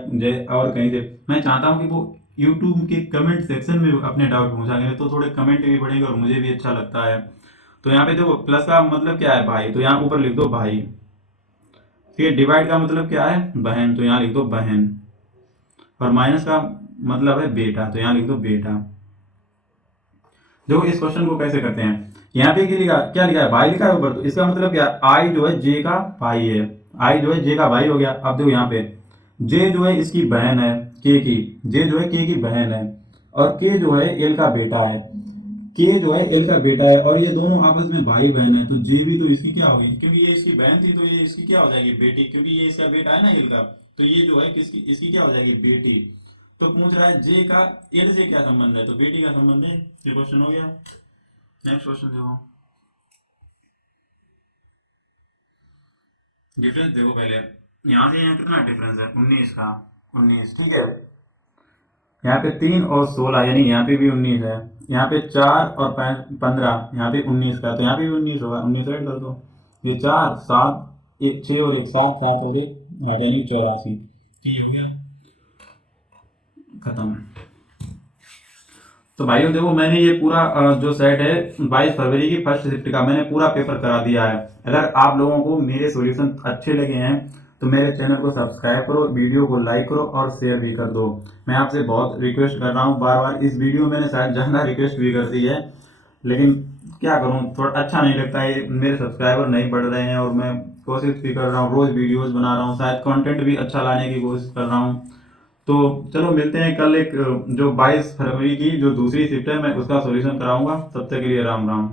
और कहीं से, मैं चाहता हूँ कि वो यूट्यूब के कमेंट सेक्शन में अपने डाउट पूछा करें, तो थोड़े कमेंट भी बढ़ेंगे और मुझे भी अच्छा लगता है। तो यहाँ पे देखो प्लस का मतलब क्या है भाई, तो यहाँ ऊपर लिख दो भाई, ठीक है। डिवाइड का मतलब क्या है बहन, तो यहाँ लिख दो बहन, और माइनस का मतलब है बेटा, तो यहाँ लिख दो बेटा। देखो इस क्वेश्चन को कैसे करते हैं, यहाँ पे क्या लिखा है, भाई लिखा है ऊपर, तो इसका मतलब क्या, आई जो है जे का भाई है, आई जो है जे का भाई हो गया। अब देखो यहाँ पे जे जो है इसकी बहन है के की, जे जो है के की बहन है, और के जो है एल का बेटा है, के जो है एल का बेटा है, और ये दोनों आपस में भाई बहन है, तो जे भी तो इसकी क्या होगी, क्योंकि ये इसकी बहन थी तो ये इसकी क्या हो जाएगी, बेटी, क्योंकि ये इसका बेटा है ना एल का, तो ये जो है किसकी, इसकी क्या हो जाएगी, बेटी। तो पूछ रहा है जे का एल से क्या संबंध है, तो बेटी का संबंध है। ये क्वेश्चन हो गया। नेक्स्ट क्वेश्चन देखो, डिफरेंस देखो पहले, यहाँ से यहाँ कितना डिफरेंस है, 19 का, 19, ठीक है। यहाँ पे 3 और 16, यानी यहाँ पे भी 19 है। यहाँ पे 4 और 15, यहाँ पे 19 का, तो यहाँ पे भी 19 होगा, 19 ऐड कर दो। ये 4 7, एक 6 और एक 7, 7 और एक 8, यानी 84। ये हो गया, खत्म। तो भाइयों देखो, मैंने ये पूरा जो सेट है 22 फरवरी की फर्स्ट शिफ्ट का, मैंने पूरा पेपर करा दिया है। अगर आप लोगों को मेरे सॉल्यूशन अच्छे लगे हैं तो मेरे चैनल को सब्सक्राइब करो, वीडियो को लाइक करो और शेयर भी कर दो। मैं आपसे बहुत रिक्वेस्ट कर रहा हूँ, बार बार इस वीडियो में मैंने शायद ज़्यादा रिक्वेस्ट भी कर दी है, लेकिन क्या करूँ, थोड़ा अच्छा नहीं लगता है, मेरे सब्सक्राइबर नहीं बढ़ रहे हैं, और मैं कोशिश भी कर रहा हूँ, रोज़ वीडियोज़ बना रहा हूँ, शायद कंटेंट भी अच्छा लाने की कोशिश कर रहा हूँ। तो चलो मिलते हैं कल, एक जो 22 फरवरी की जो दूसरी शिफ्ट है मैं उसका सॉल्यूशन कराऊंगा। तब तक के लिए राम राम।